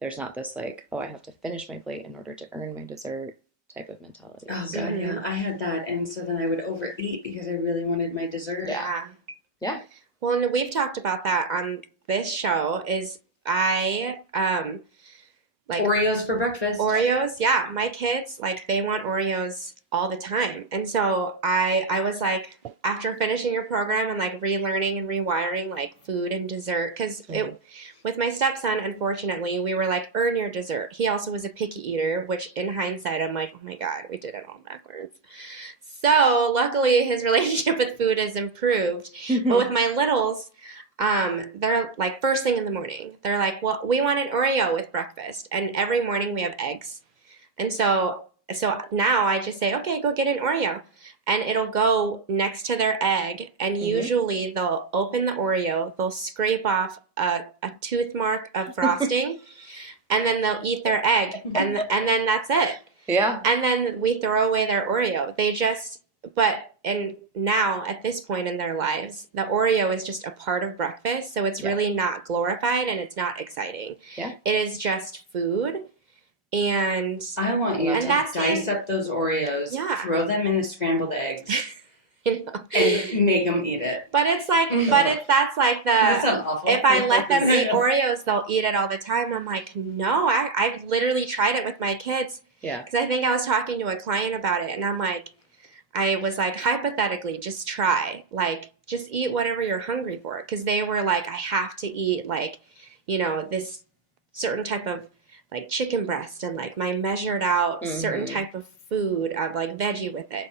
there's not this like, oh, I have to finish my plate in order to earn my dessert type of mentality. Oh, God, yeah. I had that, and so then I would overeat because I really wanted my dessert. Yeah. Well, and we've talked about that on this show, is I, like... Oreos for breakfast. Oreos, yeah. My kids, like, they want Oreos all the time. And so I was like, after finishing your program and like relearning and rewiring like food and dessert, because with my stepson, unfortunately, we were like, earn your dessert. He also was a picky eater, which in hindsight, I'm like, oh my God, we did it all backwards. So luckily his relationship with food has improved. But with my littles, they're like, first thing in the morning, they're like, well, we want an Oreo with breakfast. And every morning we have eggs. And so now I just say, okay, go get an Oreo. And it'll go next to their egg. And usually they'll open the Oreo, they'll scrape off a tooth mark of frosting, and then they'll eat their egg. And then that's it. Yeah. And then we throw away their Oreo. And now at this point in their lives, the Oreo is just a part of breakfast. So it's really not glorified and it's not exciting. Yeah. It is just food. And I want you to dice up those Oreos, throw them in the scrambled eggs, and make them eat it. But it's like, that's like that's awful. If I let them eat Oreos, they'll eat it all the time. I'm like, no, I've literally tried it with my kids. Yeah. Because I think I was talking to a client about it, and I was like, hypothetically, just try. Like, just eat whatever you're hungry for. Because they were like, I have to eat, like, this certain type of, like, chicken breast and, like, my measured out certain type of food, like, veggie with it.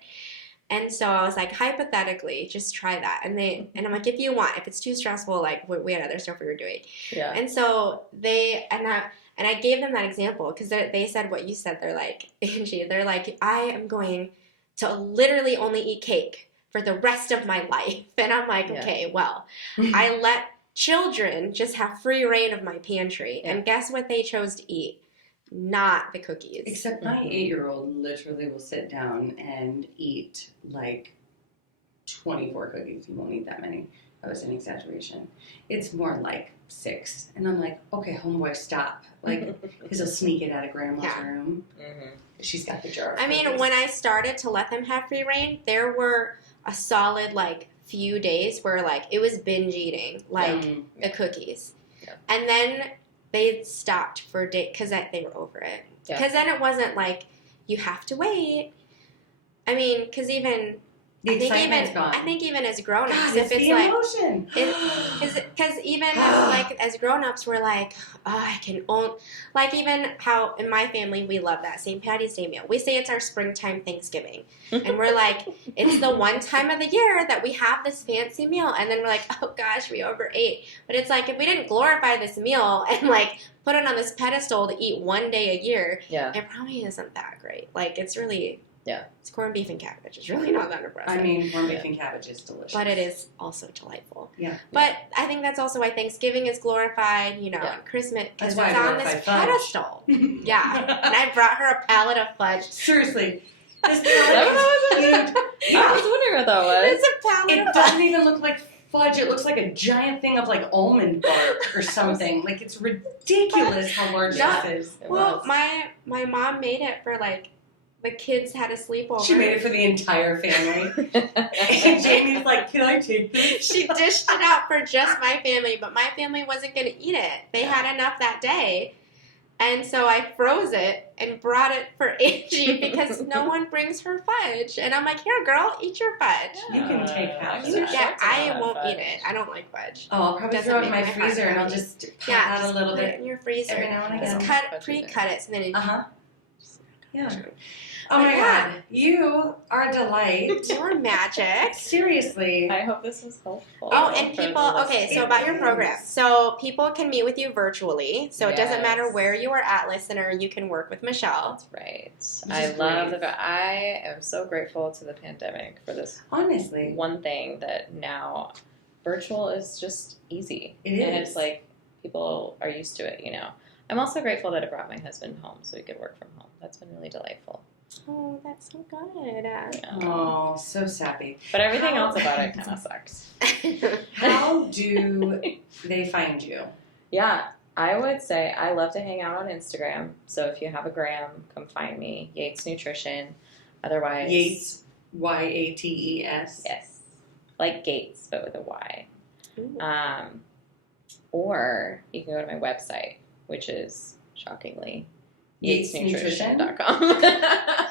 And so I was like, hypothetically, just try that. And I'm like, if you want, if it's too stressful, like, we had other stuff we were doing. Yeah. And so I gave them that example because they said what you said. They're like, Angee, they're like, I am going to literally only eat cake for the rest of my life. And I'm like, okay, well, I let children just have free reign of my pantry. And guess what they chose to eat? Not the cookies. Except my 8-year-old literally will sit down and eat like 24 cookies. He won't eat that many. That was an exaggeration. It's more like 6. And I'm like, okay, homeboy, stop. Like, because he'll sneak it out of grandma's room. Mm-hmm. She's got the jar. I mean, when I started to let them have free reign, there were a solid, like, few days where, like, it was binge eating, like, the cookies. Yeah. And then they stopped for a day because they were over it. Because then it wasn't like, you have to wait. I mean, because I think even as grown-ups, if it's like, emotion. Because even like as grown-ups, we're like, oh, I can own, like even how in my family we love that St. Patty's Day meal. We say it's our springtime Thanksgiving, and we're like, it's the one time of the year that we have this fancy meal, and then we're like, oh gosh, we overate. But it's like if we didn't glorify this meal and like put it on this pedestal to eat one day a year, it probably isn't that great. Like it's really. Yeah. It's corned beef and cabbage. It's really not that impressive. I mean, corned beef and cabbage is delicious. But it is also delightful. Yeah. But I think that's also why Thanksgiving is glorified, you know, Yeah. and Christmas, That's because why it's I on this glorify fudge. pedestal. Yeah. And I brought her a pallet of fudge. Seriously. This that palette is huge. I was wondering what that was. It's a pallet It of doesn't fudge. even look like fudge. It looks like a giant thing of like almond bark or something. Like it's ridiculous how large No. this is. It Well, was. my mom made it for like, the kids had a sleepover. She made it for the entire family. And Jamie's like, can I take this? She dished it out for just my family, but my family wasn't going to eat it. They Yeah. had enough that day. And so I froze it and brought it for Angee because no one brings her fudge. And I'm like, here, girl, eat your fudge. You can take half of You that. get, I won't eat it. I don't like fudge. Oh, I'll probably Doesn't throw it in make my my heart freezer and I'll happy. just pop Yeah, out just a little put it bit in your freezer. every now and Just again. pre-cut it, so then it, Yeah. Oh my Yeah. God, you are a delight. you're magic. Seriously. I hope this was helpful. Oh, and for people, the okay, so listeners. about your program. So people can meet with you virtually. So it doesn't matter Yes. where you are at, listener, you can work with Michelle. That's right. is I love great. I am so grateful to the pandemic for this Honestly. one thing that now virtual is just easy. It And is. it's like people are used to it, you know. I'm also grateful that it brought my husband home so he could work from home. That's been really delightful. Oh, that's so good. Yeah. Oh, so sappy. But everything How- else about it kind of sucks. How do they find you? Yeah, I would say I love to hang out on Instagram. So if you have a gram, come find me. Yates Nutrition. Otherwise, Yates, Yates. Yes, like Gates, but with a Y. Ooh. Or you can go to my website, which is shockingly Yates Nutrition? yatesnutrition.com.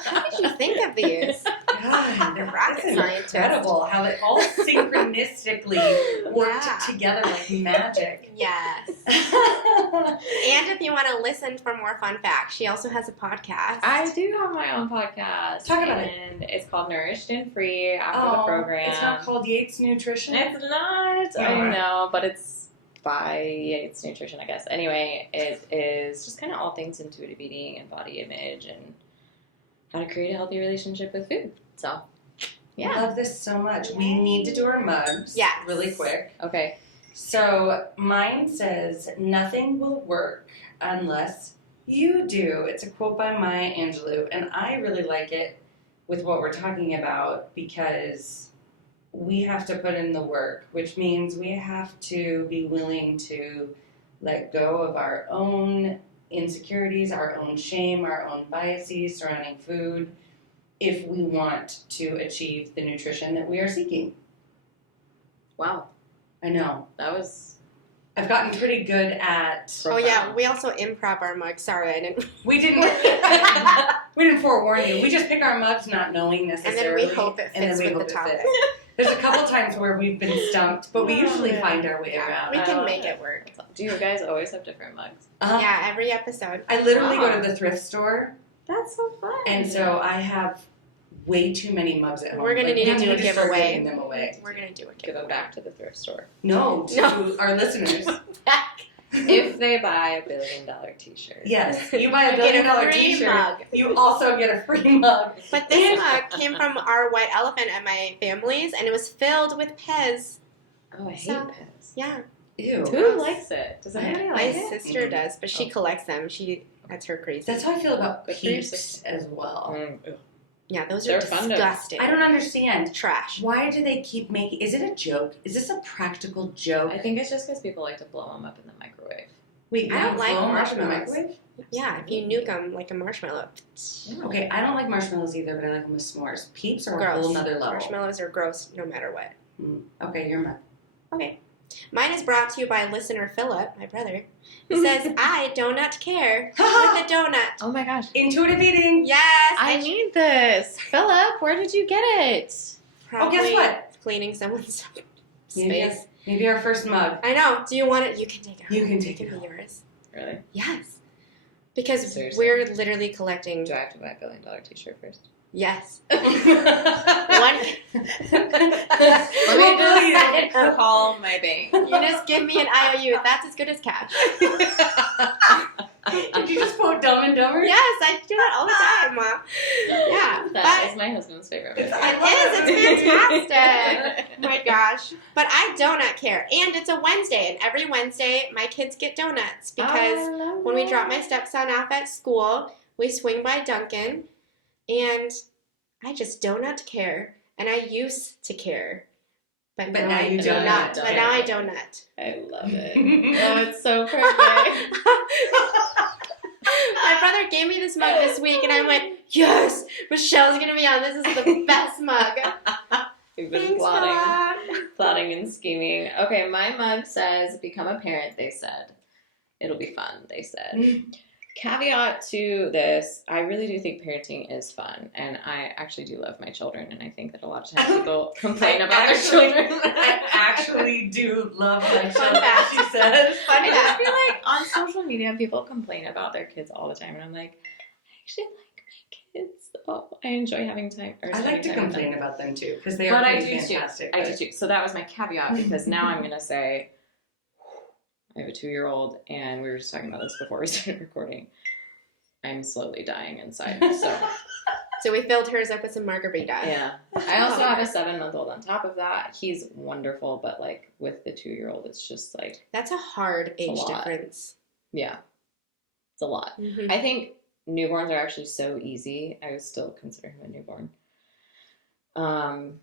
How did you think of these? God, You're a rocket it's scientist. incredible how it all synchronistically worked Yeah. together like magic. Yes. And if you want to listen for more fun facts, she also has a podcast. I do have my own podcast. Talk about it. And it's called Nourished and Free after the program. It's not called Yates Nutrition. It's not. Yeah, I right. know, but it's by Yates Nutrition, I guess. Anyway, it is just kind of all things intuitive eating and body image and how to create a healthy relationship with food. So, I yeah. love this so much. We need to do our mugs Yes. really quick. Okay. So mine says, nothing will work unless you do. It's a quote by Maya Angelou, and I really like it with what we're talking about because we have to put in the work, which means we have to be willing to let go of our own insecurities, our own shame, our own biases surrounding food if we want to achieve the nutrition that we are seeking. Wow. I know. That was. I've gotten pretty good at. Oh yeah, we also improv our mugs. Sorry, I didn't. We didn't. We didn't forewarn you. We just pick our mugs, not knowing And then necessarily. we hope it and then fits we with hope the it topic. fits. There's a couple times where we've been stumped, but we usually find our way around. We I can love make it. it work. Do you guys always have different mugs? Yeah, every episode. I literally Wow. go to the thrift store, That's so fun. and so I have way too many mugs at home. We're gonna Like, need to we do a start giveaway. giving them away. We're gonna do a give them back to the thrift store. No, to No. our listeners. If they buy $1 billion t-shirt. Yes, you buy You $1 get a billion free t-shirt, mug. you also get a free mug. But this mug came from our white elephant at my family's, and it was filled with Pez. Oh, I hate So- Pez. Yeah, Ew. Who likes it? Does anybody my like it? sister does, but she Oh. collects them. That's her crazy. That's how I feel about Good for your peeps sister. as well. Yeah, those They're are fun to- disgusting. I don't understand. Trash. Why do they keep making? Is it a joke? Is this a practical joke? I think it's just because people like to blow them up in the microwave. Wait, I don't you like blow 'em up in the marshmallows. microwave? Yeah, if you nuke them like a marshmallow. Okay, I don't like marshmallows either, but I like them with s'mores. Peeps are a Gross. whole nother level. Marshmallows are gross no matter what. Okay, you're mine. Okay. Mine is brought to you by listener Phillip, my brother. He says, I donut care with a donut. Oh my gosh. Intuitive eating. Yes! I need this. Phillip, where did you get it? Oh, guess what? Cleaning someone's Maybe, space. maybe our first mug. I know. Do you want it? You can take it. You can It take can it. be yours. Really? Yes. Because Seriously? we're literally collecting. Do I have to buy a $1 billion t-shirt first? Yes. One. Let me just call my bank. You just give me an IOU. That's as good as cash. Did you just quote Dumb and Dumber? Yes, I do that all the time, Mom. Yeah. That is my husband's favorite. It is. It's fantastic. Oh my gosh. But I donut care. And it's a Wednesday. And every Wednesday, my kids get donuts. Because when we drop my stepson off at school, we swing by Dunkin'. And I just donut care. And I used to care. But now I do not. But now I donut. I love it. Oh, it's so perfect. My brother gave me this mug this week, and I went, yes, Michelle's going to be on. This is the best mug. We've been Thanks, plotting and scheming. Okay, my mug says, become a parent, they said. It'll be fun, they said. Caveat to this, I really do think parenting is fun, and I actually do love my children, and I think that a lot of times people complain about their children. I actually do love my children, she says. I just feel like on social media, people complain about their kids all the time, and I'm like, I actually like my kids. Oh, I enjoy having time. I like to complain about them too, because they are fantastic. I do too. So that was my caveat, because now I'm going to say, I have a 2-year-old, and we were just talking about this before we started recording. I'm slowly dying inside. So we filled hers up with some margarita. Yeah. I also have a 7-month-old on top of that. He's wonderful, but like with the 2-year-old, it's just like that's a hard age difference. Yeah. It's a lot. Mm-hmm. I think newborns are actually so easy. I would still consider him a newborn.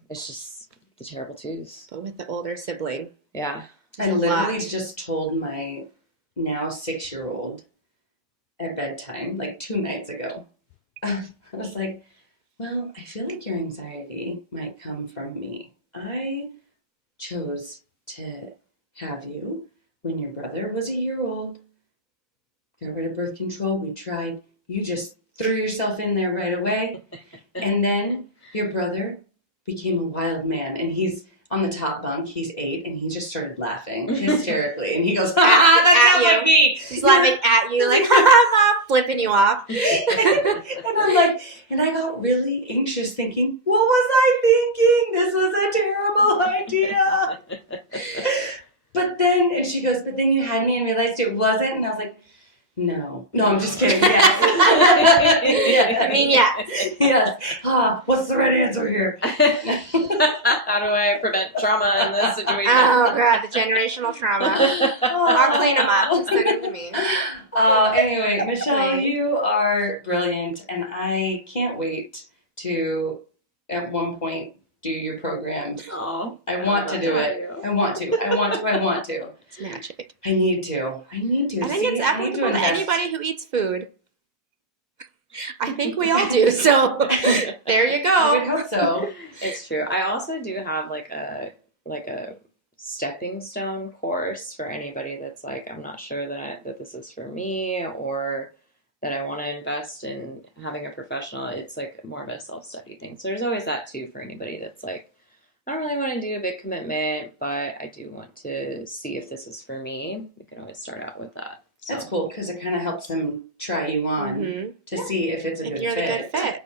It's just the terrible twos. But with the older sibling. Yeah. I literally just told my now 6-year-old at bedtime, like 2 nights ago. I was like, well, I feel like your anxiety might come from me. I chose to have you when your brother was a year old. Got rid of birth control. We tried. You just threw yourself in there right away. And then your brother became a wild man, and he's on the top bunk. He's 8, and he just started laughing hysterically. And he goes, that sounds like me. He's laughing at you, like, Mom, flipping you off. And I'm like, and I got really anxious thinking, what was I thinking? This was a terrible idea. But then, and she goes, but then you had me and realized it wasn't. And I was like, no, I'm just kidding. Yes. I mean, yes. Yes. What's the right answer here? How do I prevent trauma in this situation? Oh, God, the generational trauma. I'll clean them up. Just send them to me. Anyway, Michelle, you are brilliant, and I can't wait to, at one point, do your program. Oh, I want to do it. I want to. It's magic. I need to. I think it's applicable to anybody who eats food. I think we all do. So there you go. I would hope so. It's true. I also do have like a stepping stone course for anybody that's like, I'm not sure that this is for me, or that I want to invest in having a professional. It's like more of a self-study thing. So there's always that too for anybody that's like, I don't really want to do a big commitment, but I do want to see if this is for me. We can always start out with that. So. That's cool, because it kind of helps them try you on to see if it's a good fit. You're the good fit.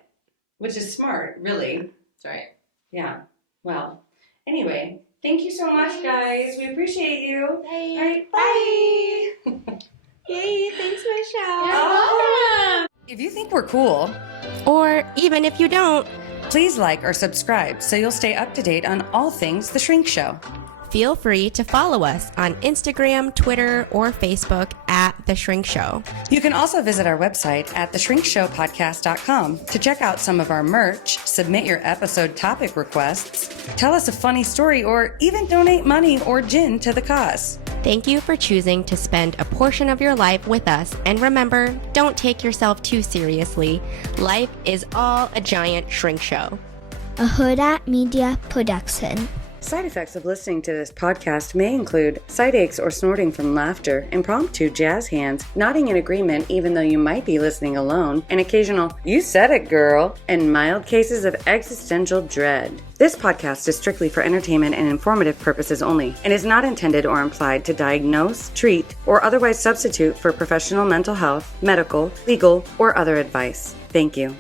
Which is smart, really. That's right. Yeah. Well, anyway, thank you so much, guys. We appreciate you. Bye. All right, bye. Yay, thanks, Michelle. If you think we're cool, or even if you don't, please like or subscribe so you'll stay up to date on all things The Shrink Show. feel free to follow us on Instagram, Twitter, or Facebook at The Shrink Show. You can also visit our website at theshrinkshowpodcast.com to check out some of our merch, submit your episode topic requests, tell us a funny story, or even donate money or gin to the cause. Thank you for choosing to spend a portion of your life with us. And remember, don't take yourself too seriously. Life is all a giant shrink show. A Huda Media Production. Side effects of listening to this podcast may include side aches or snorting from laughter, impromptu jazz hands, nodding in agreement even though you might be listening alone, an occasional "you said it, girl," and mild cases of existential dread. This podcast is strictly for entertainment and informative purposes only, and is not intended or implied to diagnose, treat, or otherwise substitute for professional mental health, medical, legal, or other advice. Thank you.